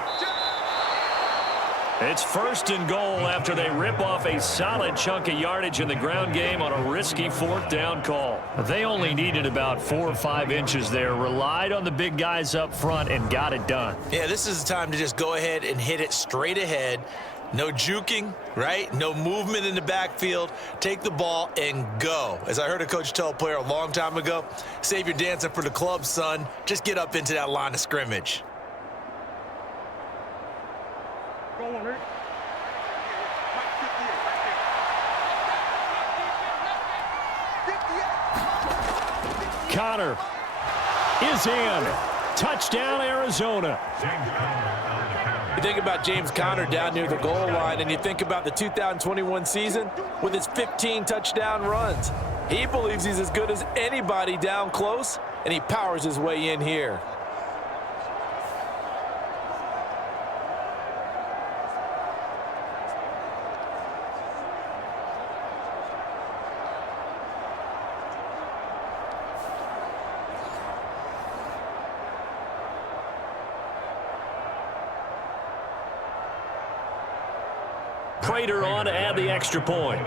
It's 1st and goal after they rip off a solid chunk of yardage in the ground game on a risky 4th down call. They only needed about 4 or 5 inches there, relied on the big guys up front, and got it done. Yeah, this is the time to just go ahead and hit it straight ahead. No juking, right? No movement in the backfield. Take the ball and go. As I heard a coach tell a player a long time ago, save your dancing for the club, son. Just get up into that line of scrimmage. Conner is in. Touchdown, Arizona. You think about James Conner down near the goal line, and you think about the 2021 season with his 15 touchdown runs. He believes he's as good as anybody down close, and he powers his way in here. Prater on to add the extra point.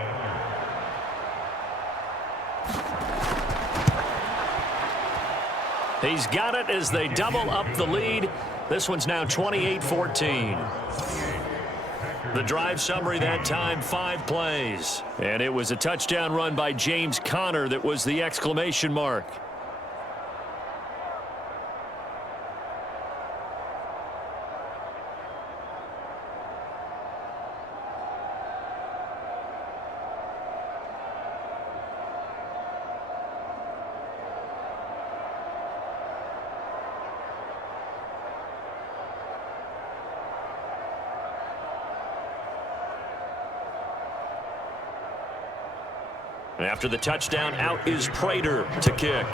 He's got it as they double up the lead. This one's now 28-14. The drive summary that time, 5 plays. And it was a touchdown run by James Conner that was the exclamation mark. After the touchdown, out is Prater to kick.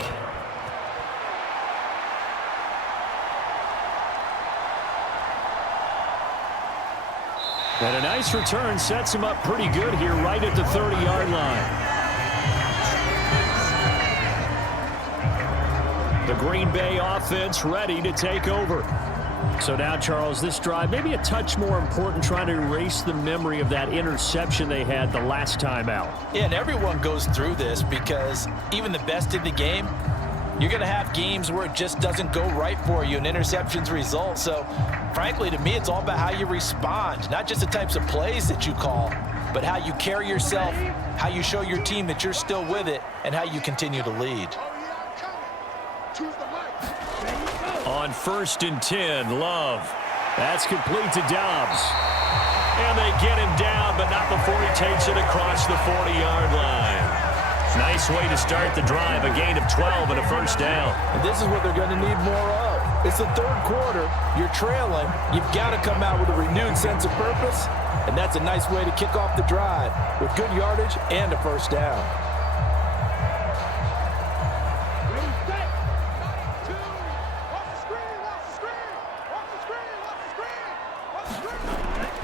And a nice return sets him up pretty good here right at the 30-yard line. The Green Bay offense ready to take over. So now, Charles, this drive maybe a touch more important, trying to erase the memory of that interception they had the last time out. Yeah, and everyone goes through this because even the best in the game, you're going to have games where it just doesn't go right for you and interceptions result. So, frankly, to me, it's all about how you respond, not just the types of plays that you call, but how you carry yourself, how you show your team that you're still with it, and how you continue to lead. On 1st and 10, Love. That's complete to Dobbs. And they get him down, but not before he takes it across the 40-yard line. Nice way to start the drive, a gain of 12 and a 1st down. And this is what they're going to need more of. It's the 3rd quarter. You're trailing. You've got to come out with a renewed sense of purpose, and that's a nice way to kick off the drive with good yardage and a 1st down.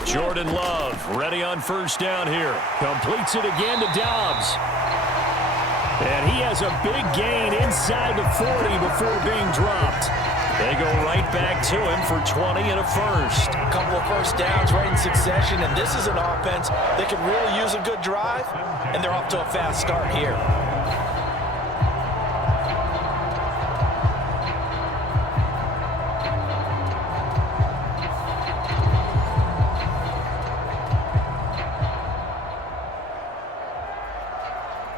Jordan Love ready on 1st down here. Completes it again to Dobbs. And he has a big gain inside the 40 before being dropped. They go right back to him for 20 and a 1st. A couple of 1st downs right in succession, and this is an offense that could really use a good drive, and they're off to a fast start here.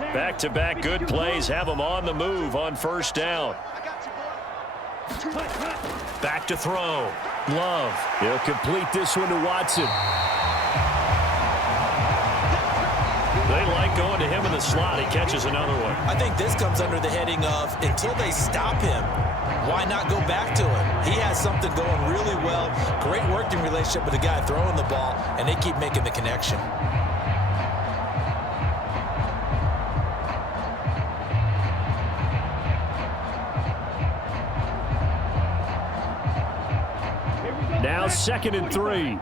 Back-to-back good plays have them on the move on first down. Back to throw. Love. He'll complete this one to Watson. They like going to him in the slot. He catches another one. I think this comes under the heading of until they stop him, why not go back to him? He has something going really well. Great working relationship with the guy throwing the ball, and they keep making the connection. Now 2nd and 3.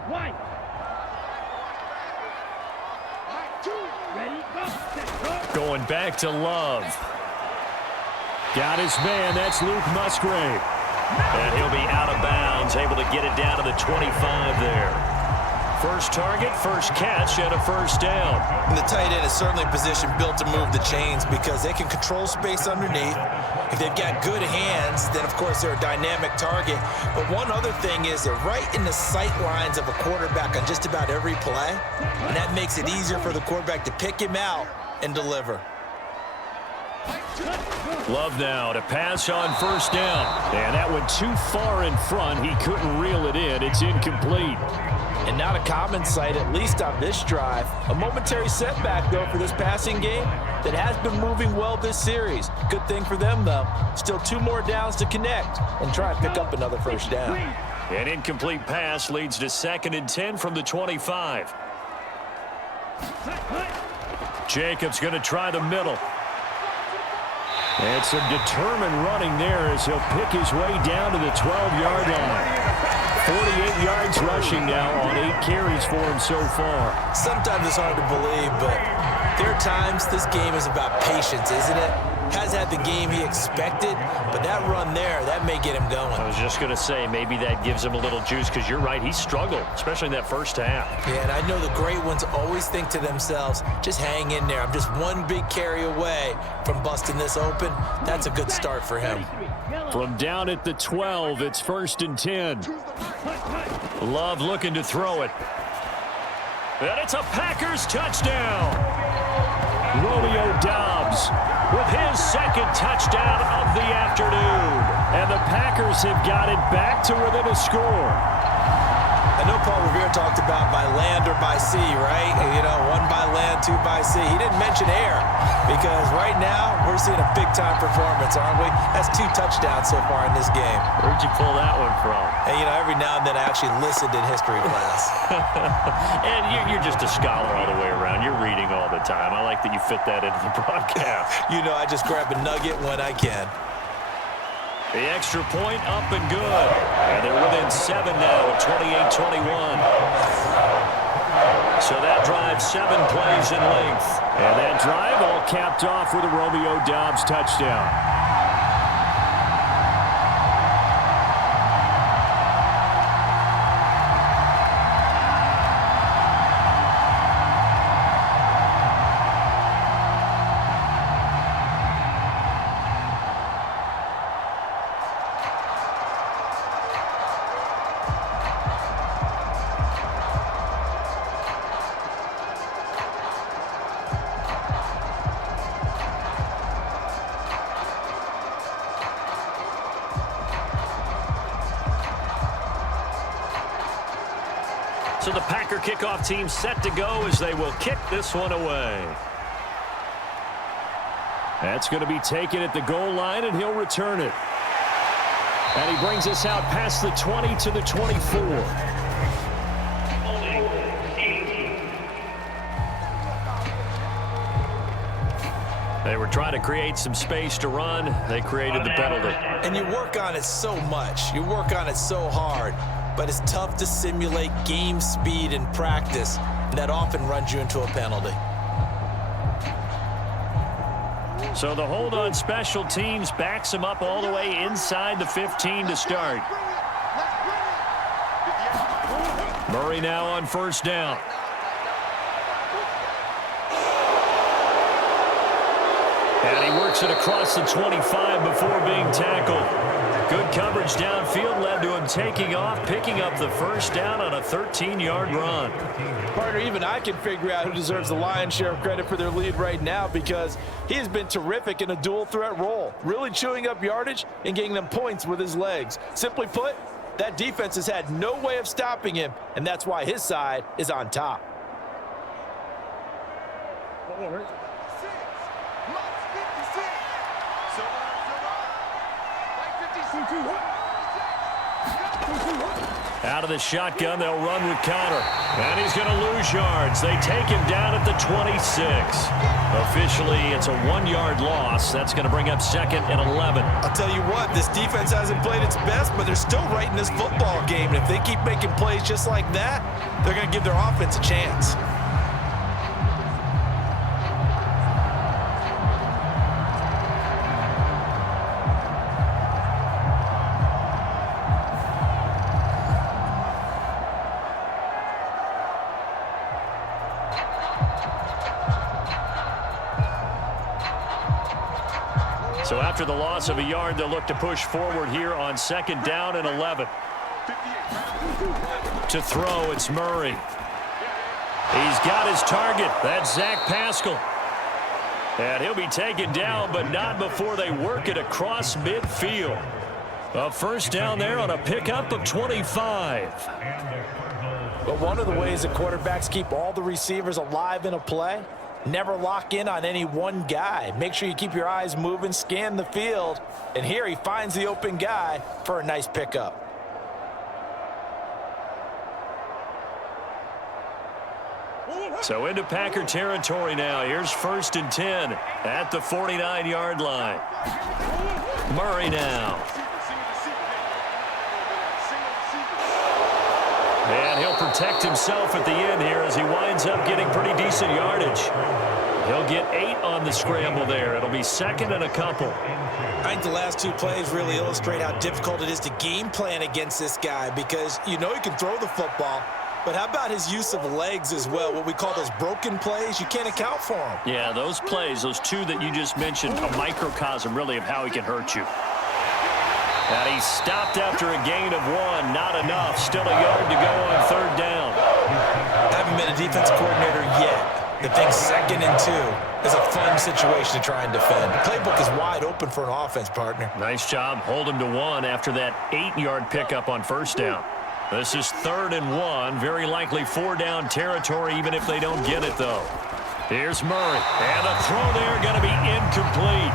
Going back to Love. Got his man. That's Luke Musgrave. And he'll be out of bounds, able to get it down to the 25 there. First target, first catch, and a first down. And the tight end is certainly a position built to move the chains because they can control space underneath. If they've got good hands, then of course they're a dynamic target. But one other thing is they're right in the sight lines of a quarterback on just about every play. And that makes it easier for the quarterback to pick him out and deliver. Love now to pass on first down. And that went too far in front. He couldn't reel it in. It's incomplete. And not a common sight, at least on this drive. A momentary setback, though, for this passing game that has been moving well this series. Good thing for them, though. Still 2 more downs to connect and try and pick up another first down. An incomplete pass leads to 2nd and 10 from the 25. Jacobs going to try the middle. And some determined running there as he'll pick his way down to the 12-yard line. 48 yards rushing now on 8 carries for him so far. Sometimes it's hard to believe, but there are times this game is about patience, isn't it? Has had the game he expected, but that run there, that may get him going. I was just going to say, maybe that gives him a little juice because you're right, he struggled, especially in that first half. Yeah, and I know the great ones always think to themselves, just hang in there. I'm just one big carry away from busting this open. That's a good start for him. From down at the 12, it's 1st and 10. Love looking to throw it. And it's a Packers touchdown. Romeo Doubs With his 2nd touchdown of the afternoon. And the Packers have got it back to within a score. I know Paul Revere talked about by land or by sea, right? You know, 1 by land, 2 by sea. He didn't mention air because right now we're seeing a big-time performance, aren't we? That's 2 touchdowns so far in this game. Where'd you pull that one from? And, you know, every now and then I actually listened in history class. And you're just a scholar all the way around. You're reading all the time. I like that you fit that into the broadcast. You know, I just grab a nugget when I can. The extra point up and good. And they're within 7 now at 28-21. So that drive 7 plays in length. And that drive all capped off with a Romeo Doubs touchdown. So the Packer kickoff team set to go as they will kick this one away. That's going to be taken at the goal line, and he'll return it. And he brings us out past the 20 to the 24. They were trying to create some space to run. They created the penalty. And you work on it so much. You work on it so hard. But it's tough to simulate game speed in practice. And that often runs you into a penalty. So the hold on special teams backs him up all the way inside the 15 to start. Murray now on first down. And he works it across the 25 before being tackled. Good coverage downfield led to him taking off, picking up the first down on a 13-yard run. Partner, even I can figure out who deserves the lion's share of credit for their lead right now, because he has been terrific in a dual threat role, really chewing up yardage and getting them points with his legs. Simply put, that defense has had no way of stopping him, and that's why his side is on top. Out of the shotgun, they'll run with Connor. And he's going to lose yards. They take him down at the 26. Officially, it's a 1-yard loss. That's going to bring up 2nd and 11. I'll tell you what, this defense hasn't played its best, but they're still right in this football game. And if they keep making plays just like that, they're going to give their offense a chance. So after the loss of a yard, they'll look to push forward here on 2nd down and 11. To throw, it's Murray. He's got his target. That's Zach Pascal. And he'll be taken down, but not before they work it across midfield. A first down there on a pickup of 25. But one of the ways that quarterbacks keep all the receivers alive in a play, never lock in on any one guy. Make sure you keep your eyes moving, scan the field, and here he finds the open guy for a nice pickup. So into Packer territory now. Here's 1st and 10 at the 49-yard line. Murray now. And he'll protect himself at the end here as he winds up getting pretty decent yardage. He'll get 8 on the scramble there. It'll be 2nd and a couple. I think the last 2 plays really illustrate how difficult it is to game plan against this guy, because you know he can throw the football, but how about his use of legs as well? What we call those broken plays, you can't account for them. Yeah, those plays, those 2 that you just mentioned, a microcosm really of how he can hurt you. And he stopped after a gain of 1. Not enough. Still a yard to go on 3rd down. Haven't been a defensive coordinator yet that thinks 2nd and 2 is a fun situation to try and defend. The playbook is wide open for an offense, partner. Nice job. Hold him to 1 after that 8-yard pickup on 1st down. This is 3rd and 1. Very likely 4-down territory, even if they don't get it, though. Here's Murray. And the throw there going to be incomplete.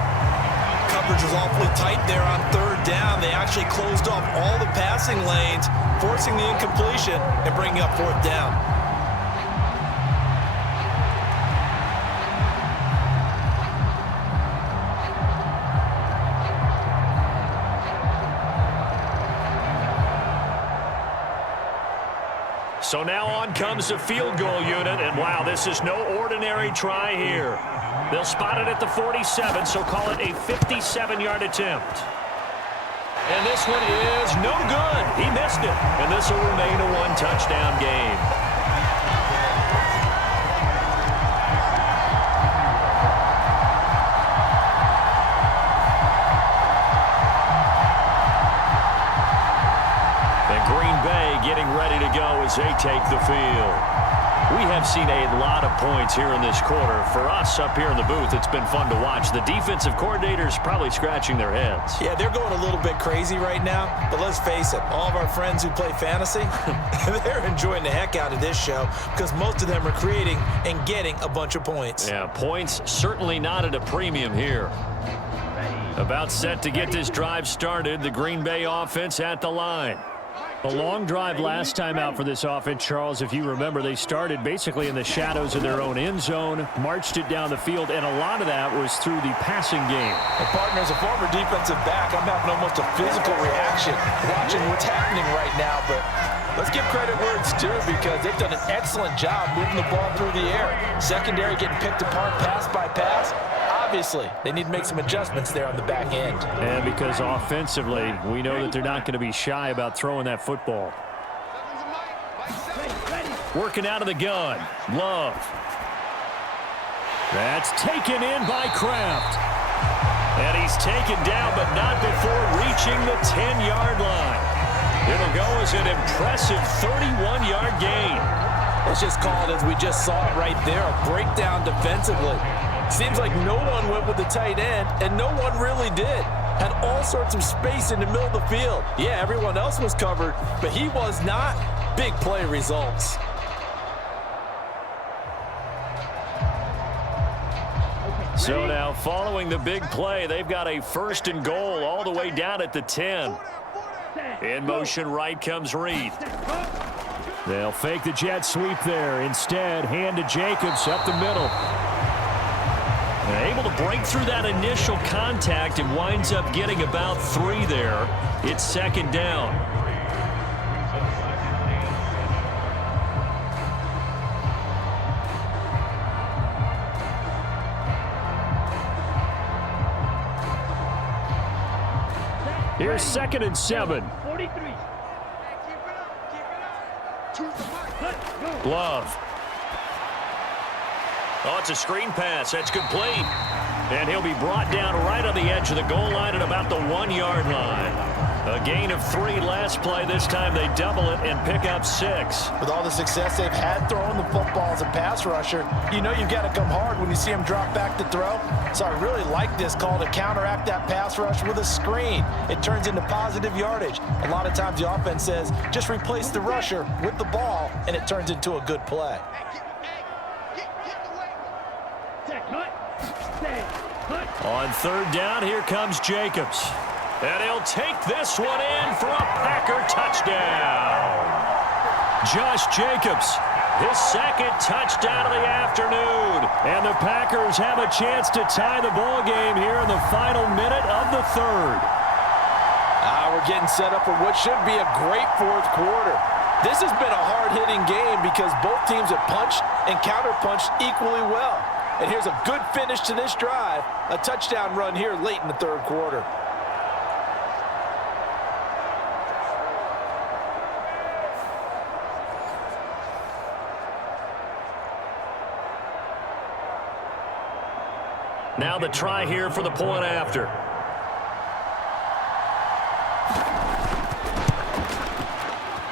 Coverage was awfully tight there on 3rd down. They actually closed off all the passing lanes, forcing the incompletion and bringing up 4th down. So now on comes the field goal unit, and wow, this is no ordinary try here. They'll spot it at the 47, so call it a 57-yard attempt. And this one is no good. He missed it, and this will remain a 1-touchdown game. And Green Bay getting ready to go as they take the field. We have seen a lot of points here in this quarter. For us up here in the booth, it's been fun to watch. The defensive coordinators probably scratching their heads. Yeah, they're going a little bit crazy right now, but let's face it, all of our friends who play fantasy, they're enjoying the heck out of this show because most of them are creating and getting a bunch of points. Yeah, points certainly not at a premium here. About set to get this drive started, the Green Bay offense at the line. A long drive last time out for this offense, Charles. If you remember, they started basically in the shadows of their own end zone, marched it down the field, and a lot of that was through the passing game. And partner, as a former defensive back, I'm having almost a physical reaction watching what's happening right now. But let's give credit where it's due because they've done an excellent job moving the ball through the air. Secondary getting picked apart pass by pass. Obviously, they need to make some adjustments there on the back end. And because offensively, we know that they're not going to be shy about throwing that football. Working out of the gun. Love. That's taken in by Kraft. And he's taken down, but not before reaching the 10-yard line. It'll go as an impressive 31-yard gain. It's just called, as we just saw it right there, a breakdown defensively. Seems like no one went with the tight end, and no one really did. Had all sorts of space in the middle of the field. Yeah, everyone else was covered, but he was not. Big play results. So now, following the big play, they've got a 1st and goal all the way down at the 10. In motion right comes Reed. They'll fake the jet sweep there. Instead, hand to Jacobs up the middle. And able to break through that initial contact and winds up getting about 3 there. It's 2nd down. Here's 2nd and 7. 43. Love. Oh, it's a screen pass. That's complete. And he'll be brought down right on the edge of the goal line at about the 1-yard line. A gain of 3 last play. This time they double it and pick up 6. With all the success they've had throwing the football as a pass rusher, you know you've got to come hard when you see him drop back to throw. So I really like this call to counteract that pass rush with a screen. It turns into positive yardage. A lot of times the offense says, just replace the rusher with the ball, and it turns into a good play. On 3rd down, here comes Jacobs. And he'll take this one in for a Packer touchdown. Josh Jacobs, his 2nd touchdown of the afternoon. And the Packers have a chance to tie the ball game here in the final minute of the 3rd. We're getting set up for what should be a great 4th quarter. This has been a hard-hitting game because both teams have punched and counterpunched equally well. And here's a good finish to this drive, a touchdown run here late in the 3rd quarter. Now the try here for the point after.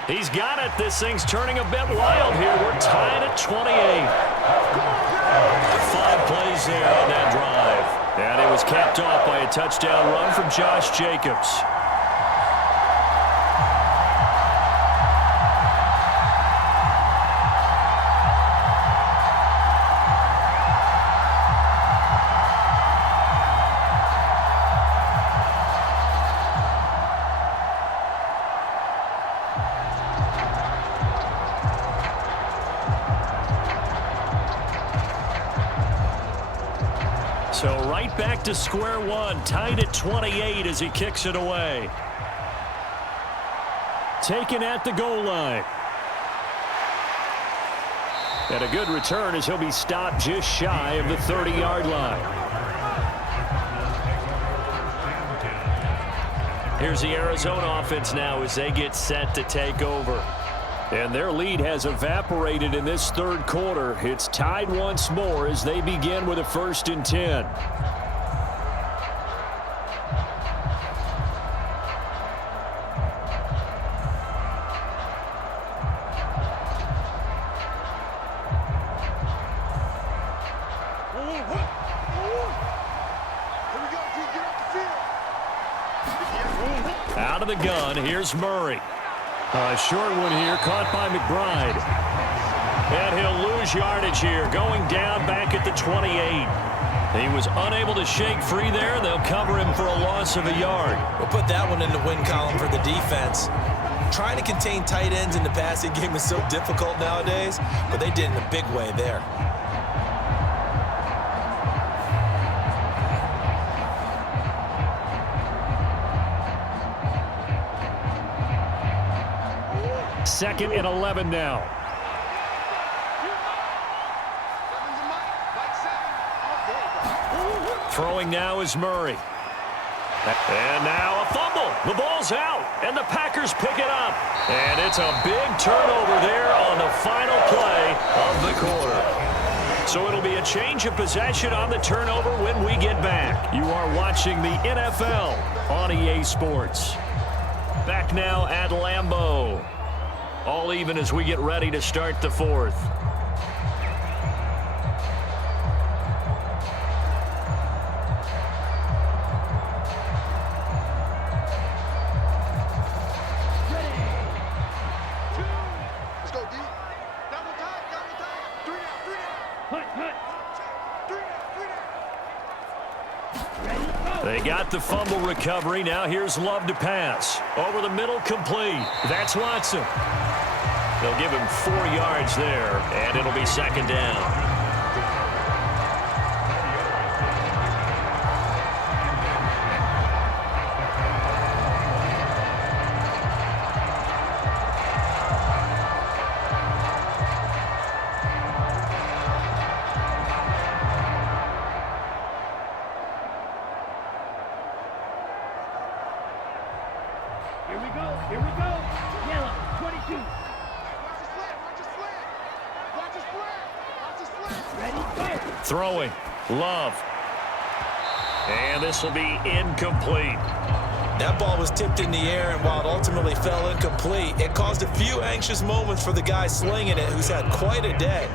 He's got it. This thing's turning a bit wild here. We're tied at 28. 5 plays there on that drive. And it was capped off by a touchdown run from Josh Jacobs. So right back to square one, tied at 28 as he kicks it away. Taken at the goal line. And a good return as he'll be stopped just shy of the 30-yard line. Here's the Arizona offense now as they get set to take over. And their lead has evaporated in this 3rd quarter. It's tied once more as they begin with a 1st and 10. Out of the gun, here's Murray. A short one here, caught by McBride. And he'll lose yardage here, going down back at the 28. He was unable to shake free there. They'll cover him for a loss of a yard. We'll put that one in the win column for the defense. Trying to contain tight ends in the passing game is so difficult nowadays, but they did in a big way there. Second and 11 now. Throwing now is Murray. And now a fumble. The ball's out, and the Packers pick it up. And it's a big turnover there on the final play of the quarter. So it'll be a change of possession on the turnover when we get back. You are watching the NFL on EA Sports. Back now at Lambeau. All even as we get ready to start the fourth. They got the fumble recovery. Now here's Love to pass. Over the middle, complete. That's Watson. They'll give him 4 yards there, and it'll be second down. Here we go. Yellow, 22. Ready, go. Throwing. Love. And this will be incomplete. That ball was tipped in the air, and while it ultimately fell incomplete, it caused a few anxious moments for the guy slinging it, who's had quite a day.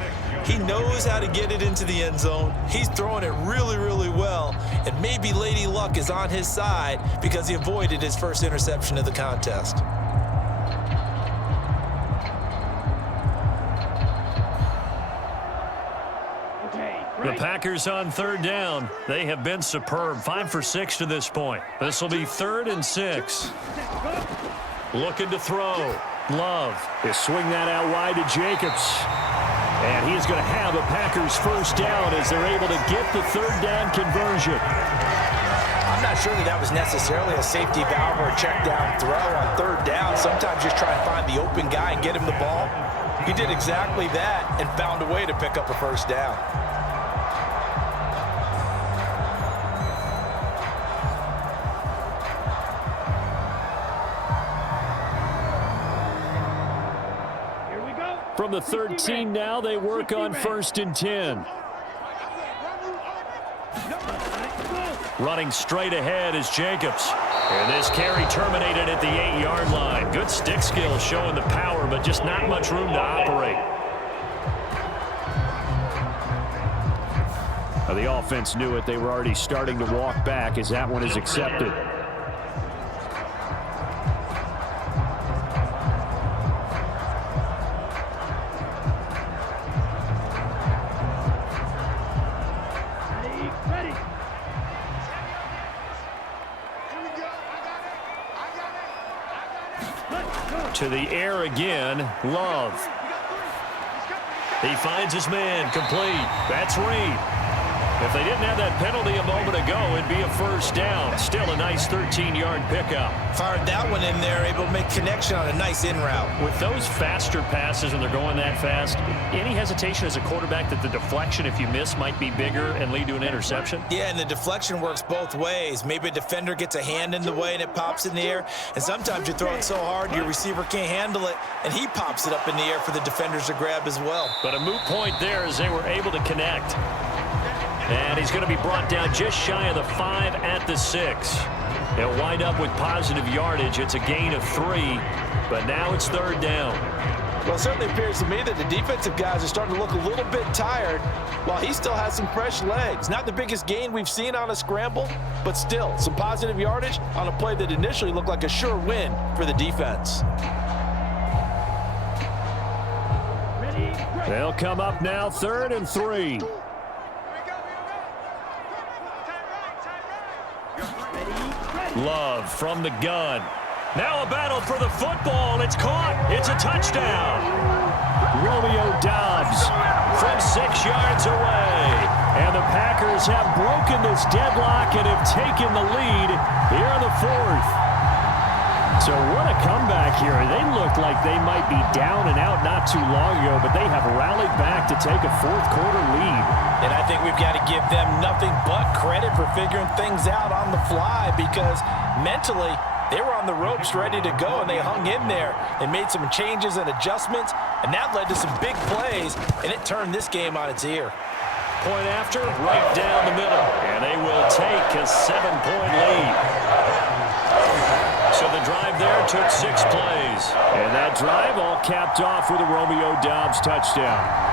He knows how to get it into the end zone. He's throwing it really, really well, and maybe Lady Luck is on his side because he avoided his first interception of the contest. The Packers on third down. They have been superb. 5 for 6 to this point. This will be 3rd and 6. Looking to throw. Love. They swing that out wide to Jacobs. And he's going to have a Packers first down as they're able to get the third down conversion. I'm not sure that was necessarily a safety valve or a check down throw on third down. Sometimes just try and find the open guy and get him the ball. He did exactly that and found a way to pick up a first down. From the 13 now, they work on 1st and 10. Running straight ahead is Jacobs. And this carry terminated at the 8-yard line. Good stick skill showing the power, but just not much room to operate. The offense knew it. They were already starting to walk back as that one is accepted. To the air again, Love. He finds his man, complete. That's Reed. If they didn't have that penalty a moment ago, it'd be a first down. Still a nice 13-yard pickup. Fired that one in there, able to make connection on a nice in route. With those faster passes when they're going that fast, any hesitation as a quarterback that the deflection, if you miss, might be bigger and lead to an interception? Yeah, and the deflection works both ways. Maybe a defender gets a hand in the way and it pops in the air, and sometimes you throw it so hard your receiver can't handle it, and he pops it up in the air for the defenders to grab as well. But a moot point there as they were able to connect. And he's going to be brought down just shy of the 5 at the 6. They'll wind up with positive yardage. It's a gain of 3, but now it's third down. Well, it certainly appears to me that the defensive guys are starting to look a little bit tired while he still has some fresh legs. Not the biggest gain we've seen on a scramble, but still some positive yardage on a play that initially looked like a sure win for the defense. They'll come up now 3rd and 3. Love from the gun. Now a battle for the football. It's caught. It's a touchdown. Romeo Doubs From 6 yards away. And the Packers have broken this deadlock and have taken the lead here in the 4th. So what a comeback here. They looked like they might be down and out not too long ago, but they have rallied back to take a 4th quarter lead. And I think we've got to give them nothing but credit for figuring things out on the fly, because mentally they were on the ropes ready to go, and they hung in there. They made some changes and adjustments, and that led to some big plays, and it turned this game on its ear. Point after, right down the middle. And they will take a 7-point lead. So the drive there took 6 plays. And that drive all capped off with a Romeo Doubs touchdown.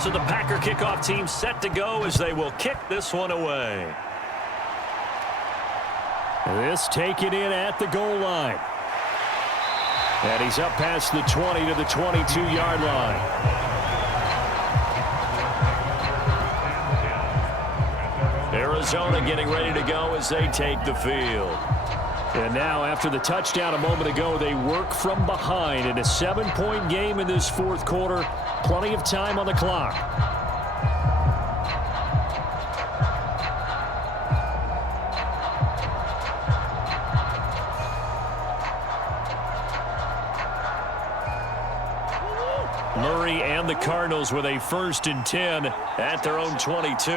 So the Packer kickoff team set to go as they will kick this one away. This taken in at the goal line. And he's up past the 20 to the 22-yard line. Arizona getting ready to go as they take the field. And now, after the touchdown a moment ago, they work from behind in a 7-point game in this fourth quarter. Plenty of time on the clock. Murray and the Cardinals with a 1st and 10 at their own 22.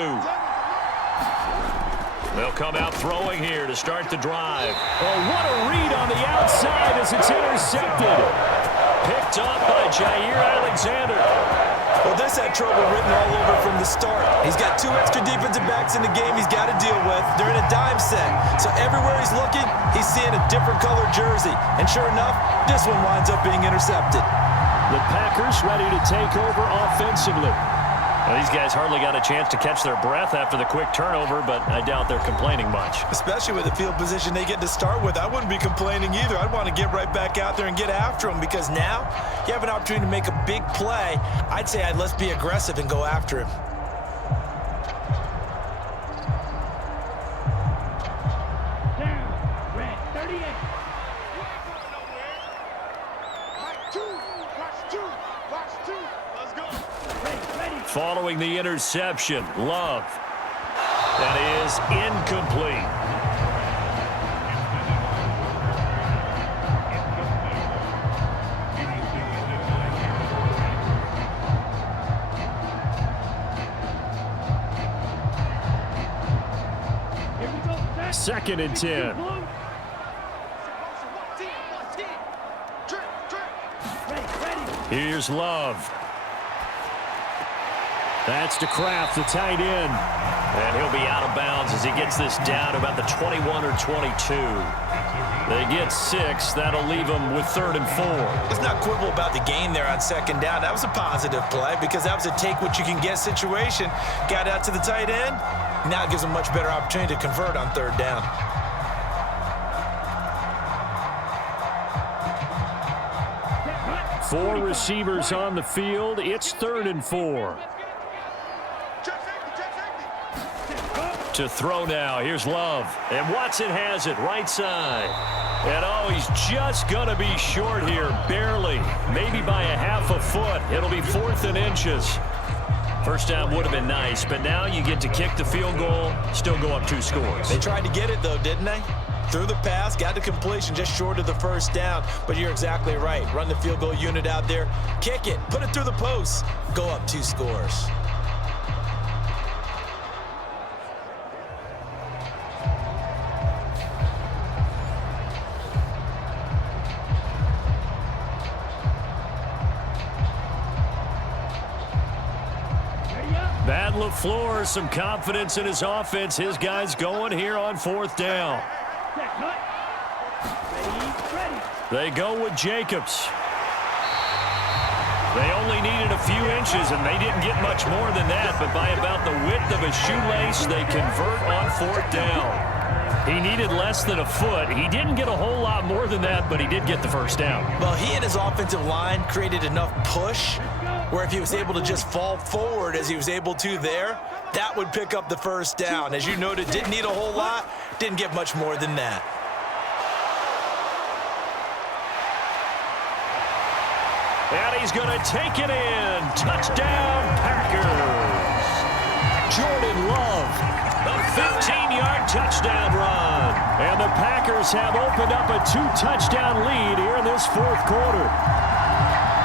They'll come out throwing here to start the drive. Oh, what a read on the outside as it's intercepted. Picked off by Jair Alexander. Well, this had trouble written all over from the start. He's got 2 extra defensive backs in the game he's got to deal with. They're in a dime set. So everywhere he's looking, he's seeing a different color jersey. And sure enough, this one winds up being intercepted. The Packers ready to take over offensively. Well, these guys hardly got a chance to catch their breath after the quick turnover, but I doubt they're complaining much. Especially with the field position they get to start with. I wouldn't be complaining either. I'd want to get right back out there and get after them because now you have an opportunity to make a big play. I'd say let's be aggressive and go after him. Down. Red 38. Following the interception, Love. That is incomplete. Here we go. 2nd and 10. Here's Love. That's to Kraft, the tight end. And he'll be out of bounds as he gets this down to about the 21 or 22. They get 6. That'll leave them with 3rd and 4. Let's not quibble about the gain there on 2nd down. That was a positive play because that was a take-what-you-can-get situation. Got out to the tight end. Now it gives them a much better opportunity to convert on 3rd down. Four receivers on the field. It's 3rd and 4. To throw now. Here's Love. And Watson has it right side. And oh, he's just going to be short here. Barely. Maybe by a half a foot. It'll be 4th and inches. First down would have been nice, but now you get to kick the field goal, still go up 2 scores. They tried to get it, though, didn't they? Threw the pass, got the completion just short of the 1st down. But you're exactly right. Run the field goal unit out there. Kick it. Put it through the post. Go up 2 scores. Matt LaFleur, some confidence in his offense. His guys going here on 4th down. They go with Jacobs. They only needed a few inches, and they didn't get much more than that. But by about the width of a shoelace, they convert on 4th down. He needed less than a foot. He didn't get a whole lot more than that, but he did get the 1st down. Well, he and his offensive line created enough push where if he was able to just fall forward as he was able to there, that would pick up the 1st down. As you noted, didn't need a whole lot, didn't get much more than that. And he's going to take it in. Touchdown, Packers. Jordan Love. The 15-yard touchdown run. And the Packers have opened up a 2-touchdown lead here in this fourth quarter.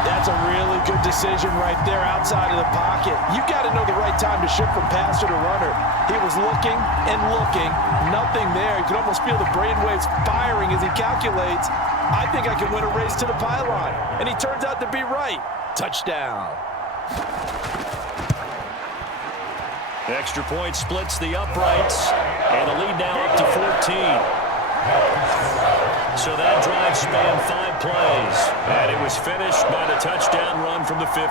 That's a really good decision right there outside of the pocket. You've got to know the right time to shift from passer to runner. He was looking and looking, nothing there. You can almost feel the brainwaves firing as he calculates, I think I can win a race to the pylon. And he turns out to be right. Touchdown. Extra point splits the uprights, and the lead now up to 14. So that drive spanned 5 plays, and it was finished by the touchdown run from the 15.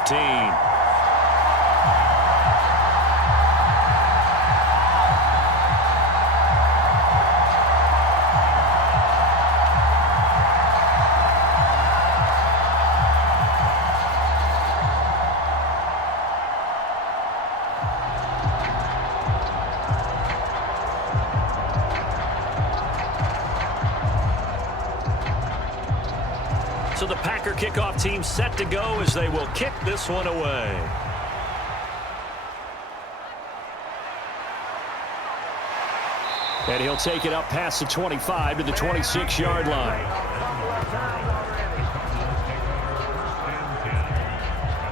So the Packer kickoff team set to go as they will kick this one away. And he'll take it up past the 25 to the 26-yard line.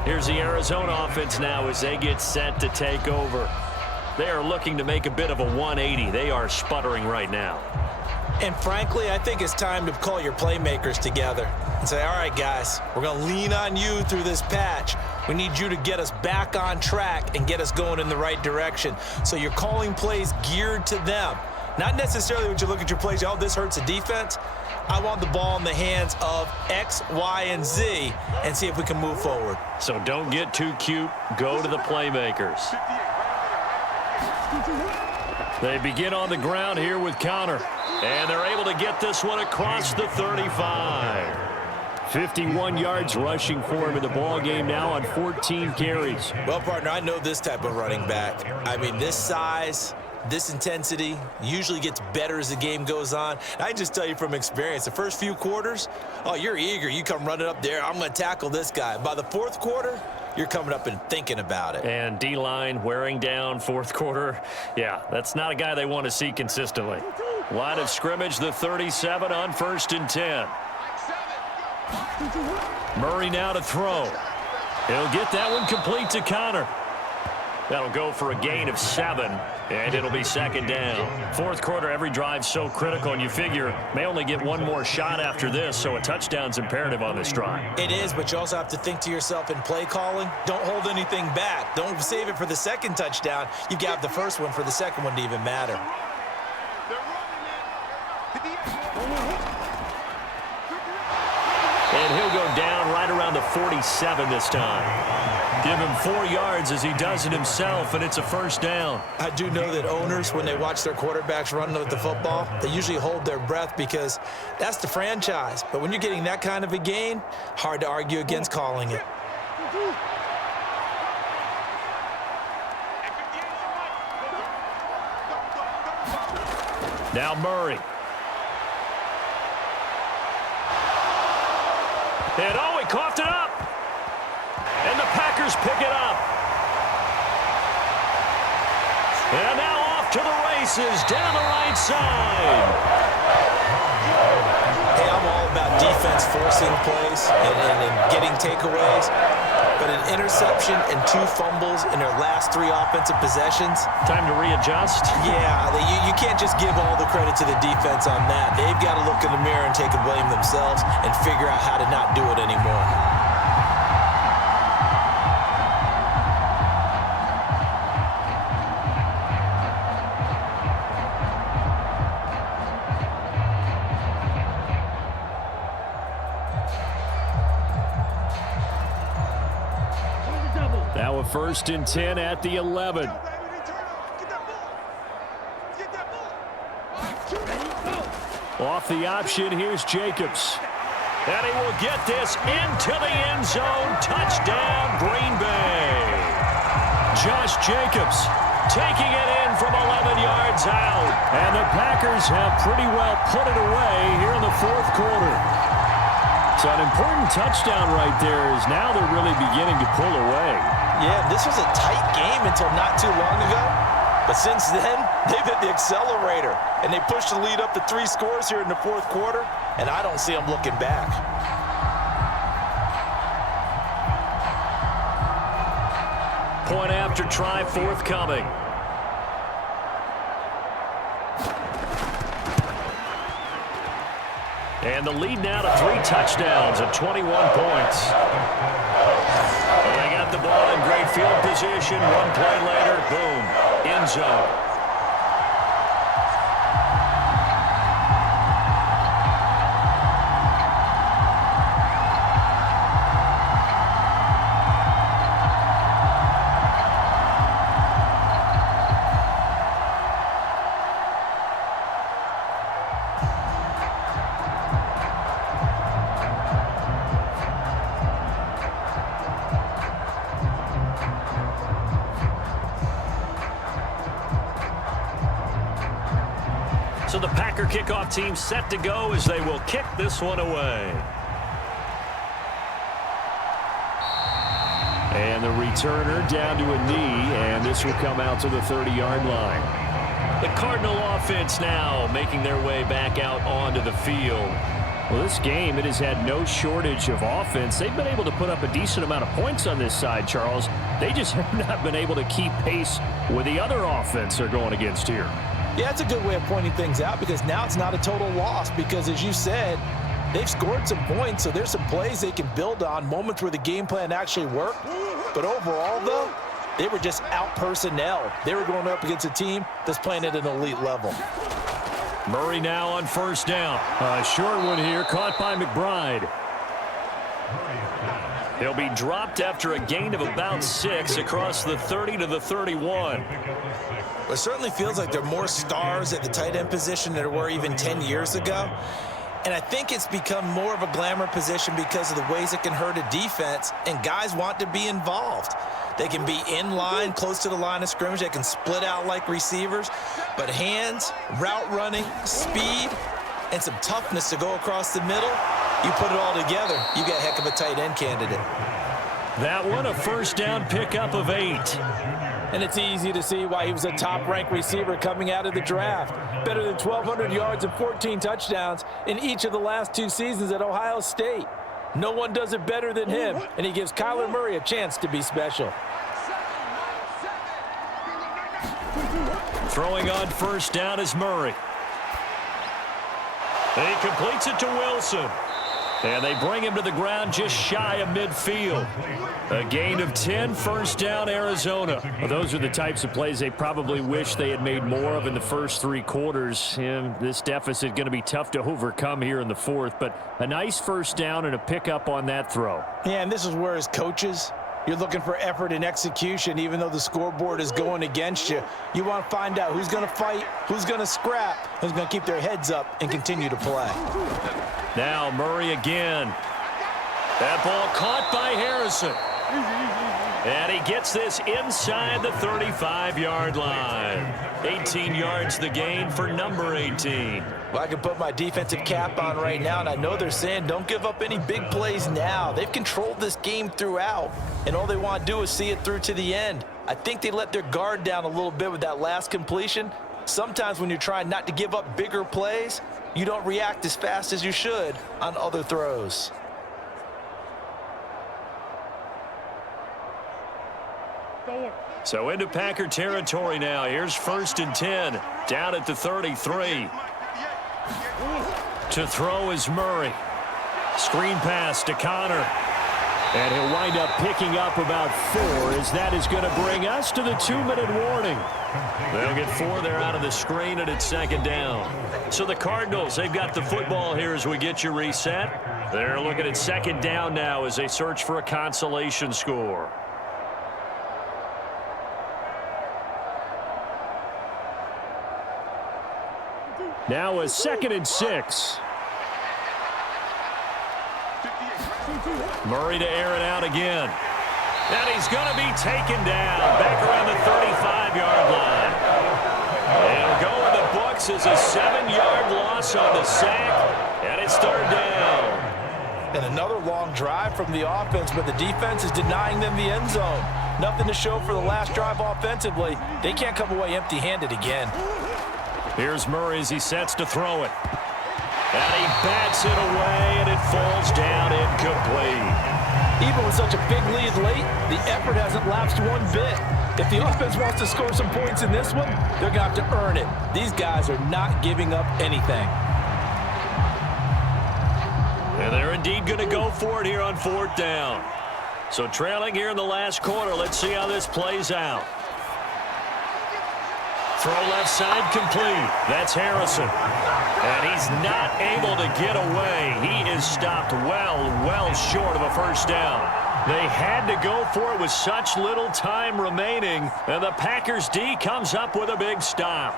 Here's the Arizona offense now as they get set to take over. They are looking to make a bit of a 180. They are sputtering right now. And frankly, I think it's time to call your playmakers together and say, all right, guys, we're going to lean on you through this patch. We need you to get us back on track and get us going in the right direction. So you're calling plays geared to them. Not necessarily when you look at your plays, oh, this hurts the defense. I want the ball in the hands of X, Y, and Z and see if we can move forward. So don't get too cute. Go to the playmakers. They begin on the ground here with Connor. And they're able to get this one across the 35. 51 yards rushing for him in the ball game now on 14 carries. Well, partner, I know this type of running back. I mean, this size, this intensity usually gets better as the game goes on. I can just tell you from experience, the first few quarters, oh, you're eager. You come running up there, I'm going to tackle this guy. By the fourth quarter, you're coming up and thinking about it. And D-line wearing down fourth quarter. Yeah, that's not a guy they want to see consistently. Line of scrimmage, the 37 on 1st and 10. Murray now to throw. He'll get that one complete to Connor. That'll go for a gain of 7, and it'll be 2nd down. Fourth quarter, every drive's so critical, and you figure may only get one more shot after this, so a touchdown's imperative on this drive. It is, but you also have to think to yourself in play calling, don't hold anything back. Don't save it for the second touchdown. You've got the first one for the second one to even matter. And he'll go down right around the 47 this time. Give him 4 yards as he does it himself, and it's a 1st down. I do know that owners, when they watch their quarterbacks run with the football, they usually hold their breath because that's the franchise. But when you're getting that kind of a gain, hard to argue against calling it. Now Murray. And oh, he coughed it up. And the Packers pick it up. And now off to the races down the right side. Hey, I'm all about defense forcing plays and getting takeaways. But an interception and 2 fumbles in their last 3 offensive possessions. Time to readjust. Yeah, you can't just give all the credit to the defense on that. They've got to look in the mirror and take the blame themselves and figure out how to not do it anymore. Now a 1st and 10 at the 11. Off the option, here's Jacobs. And he will get this into the end zone. Touchdown, Green Bay. Josh Jacobs taking it in from 11 yards out. And the Packers have pretty well put it away here in the fourth quarter. So an important touchdown right there is now they're really beginning to pull away. Yeah, this was a tight game until not too long ago. But since then, They've hit the accelerator, and they pushed the lead up to 3 scores here in the fourth quarter, and I don't see them looking back. Point after try forthcoming. And the lead now to 3 touchdowns at 21 points. They got the ball in great field position. One play later, boom, end zone. So the Packer kickoff team set to go as they will kick this one away. And the returner down to a knee, and this will come out to the 30-yard line. The Cardinal offense now making their way back out onto the field. Well, this game, it has had no shortage of offense. They've been able to put up a decent amount of points on this side, Charles. They just have not been able to keep pace with the other offense they're going against here. Yeah, it's a good way of pointing things out because now it's not a total loss because, as you said, they've scored some points, so there's some plays they can build on, moments where the game plan actually worked. But overall, though, they were just out personnel. They were going up against a team that's playing at an elite level. Murray now on first down. A short one here, caught by McBride. He'll be dropped after a gain of about 6 across the 30 to the 31. It certainly feels like there are more stars at the tight end position than there were even 10 years ago. And I think it's become more of a glamour position because of the ways it can hurt a defense, and guys want to be involved. They can be in line, close to the line of scrimmage. They can split out like receivers. But hands, route running, speed, and some toughness to go across the middle, you put it all together, you got a heck of a tight end candidate. That one, a first down pickup of 8. And it's easy to see why he was a top-ranked receiver coming out of the draft. Better than 1,200 yards and 14 touchdowns in each of the last 2 seasons at Ohio State. No one does it better than him, and he gives Kyler Murray a chance to be special. Throwing on first down is Murray. And he completes it to Wilson. And they bring him to the ground just shy of midfield. A gain of 10, first down, Arizona. Well, those are the types of plays they probably wish they had made more of in the first 3 quarters. And this deficit going to be tough to overcome here in the fourth. But a nice first down and a pickup on that throw. Yeah, and this is where as coaches, you're looking for effort and execution, even though the scoreboard is going against you. You want to find out who's going to fight, who's going to scrap, who's going to keep their heads up and continue to play. Now Murray again. That ball caught by Harrison. And he gets this inside the 35-yard line. 18 yards the gain for number 18. Well, I can put my defensive cap on right now, and I know they're saying don't give up any big plays now. They've controlled this game throughout, and all they want to do is see it through to the end. I think they let their guard down a little bit with that last completion. Sometimes when you're trying not to give up bigger plays, you don't react as fast as you should on other throws. So into Packer territory now. Here's first and 10. Down at the 33. To throw is Murray. Screen pass to Connor. And he'll wind up picking up about 4 as that is going to bring us to the 2-minute warning. They'll get 4 there out of the screen, and it's second down. So the Cardinals, they've got the football here as we get you reset. They're looking at second down now as they search for a consolation score. Now a 2nd and 6. Murray to air it out again. And he's going to be taken down back around the 35-yard line. It'll go in the books as a 7-yard loss on the sack, and it's third down. And another long drive from the offense, but the defense is denying them the end zone. Nothing to show for the last drive offensively. They can't come away empty-handed again. Here's Murray as he sets to throw it. And he bats it away, and it falls down incomplete. Even with such a big lead late, the effort hasn't lapsed one bit. If the offense wants to score some points in this one, they're going to have to earn it. These guys are not giving up anything. And they're indeed going to go for it here on 4th down. So trailing here in the last quarter, let's see how this plays out. Throw left side complete. That's Harrison. And he's not able to get away. He is stopped well short of a first down. They had to go for it with such little time remaining. And the Packers D comes up with a big stop.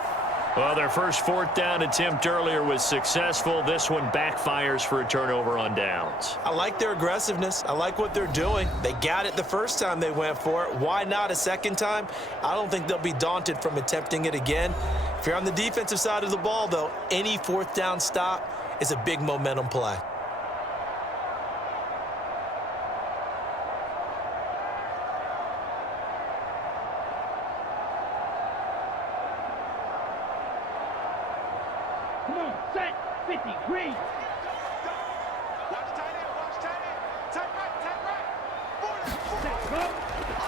Well, their first 4th down attempt earlier was successful. This one backfires for a turnover on downs. I like their aggressiveness. I like what they're doing. They got it the first time they went for it. Why not a second time? I don't think they'll be daunted from attempting it again. If you're on the defensive side of the ball, though, any 4th down stop is a big momentum play. Come on, set, 50, green. Set, go.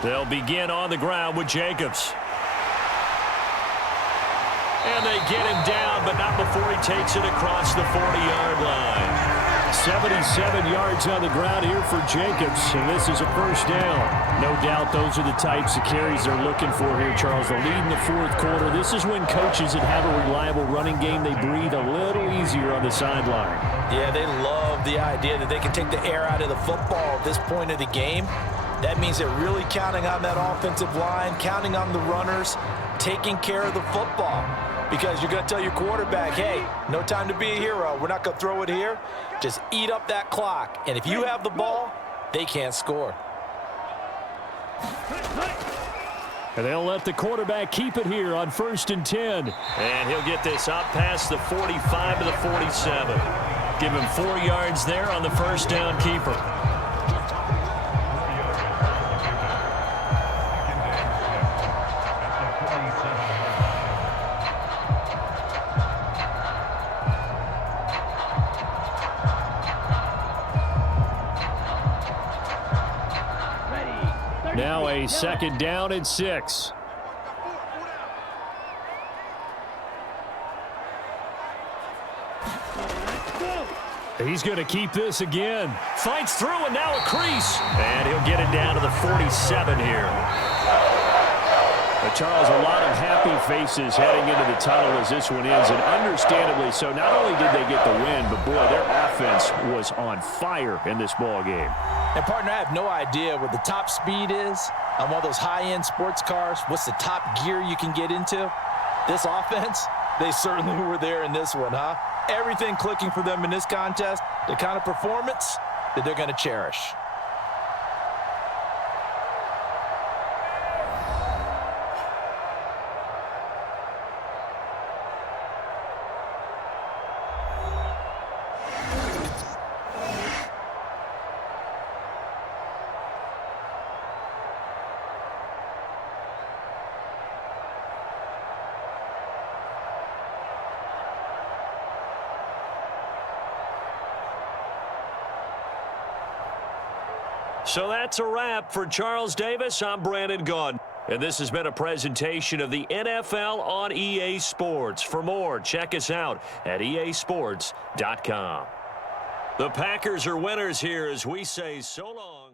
They'll begin on the ground with Jacobs. And they get him down, but not before he takes it across the 40-yard line. 77 yards on the ground here for Jacobs, and this is a first down. No doubt those are the types of carries they're looking for here, Charles. The lead in the 4th quarter. This is when coaches that have a reliable running game, they breathe a little easier on the sideline. Yeah, they love the idea that they can take the air out of the football at this point of the game. That means they're really counting on that offensive line, counting on the runners, taking care of the football. Because you're going to tell your quarterback, hey, no time to be a hero. We're not going to throw it here. Just eat up that clock. And if you have the ball, they can't score. And they'll let the quarterback keep it here on 1st and 10. And he'll get this up past the 45 to the 47. Give him 4 yards there on the first down keeper. Now a 2nd down and 6. He's going to keep this again. Fights through and now a crease. And he'll get it down to the 47 here. But Charles, a lot of happy faces heading into the tunnel as this one ends, and understandably so. Not only did they get the win, but boy, their offense was on fire in this ball game. And, partner, I have no idea what the top speed is on one of those high-end sports cars. What's the top gear you can get into? This offense, they certainly were there in this one, huh? Everything clicking for them in this contest, the kind of performance that they're going to cherish. So that's a wrap for Charles Davis. I'm Brandon Gaudin. And this has been a presentation of the NFL on EA Sports. For more, check us out at easports.com. The Packers are winners here as we say so long.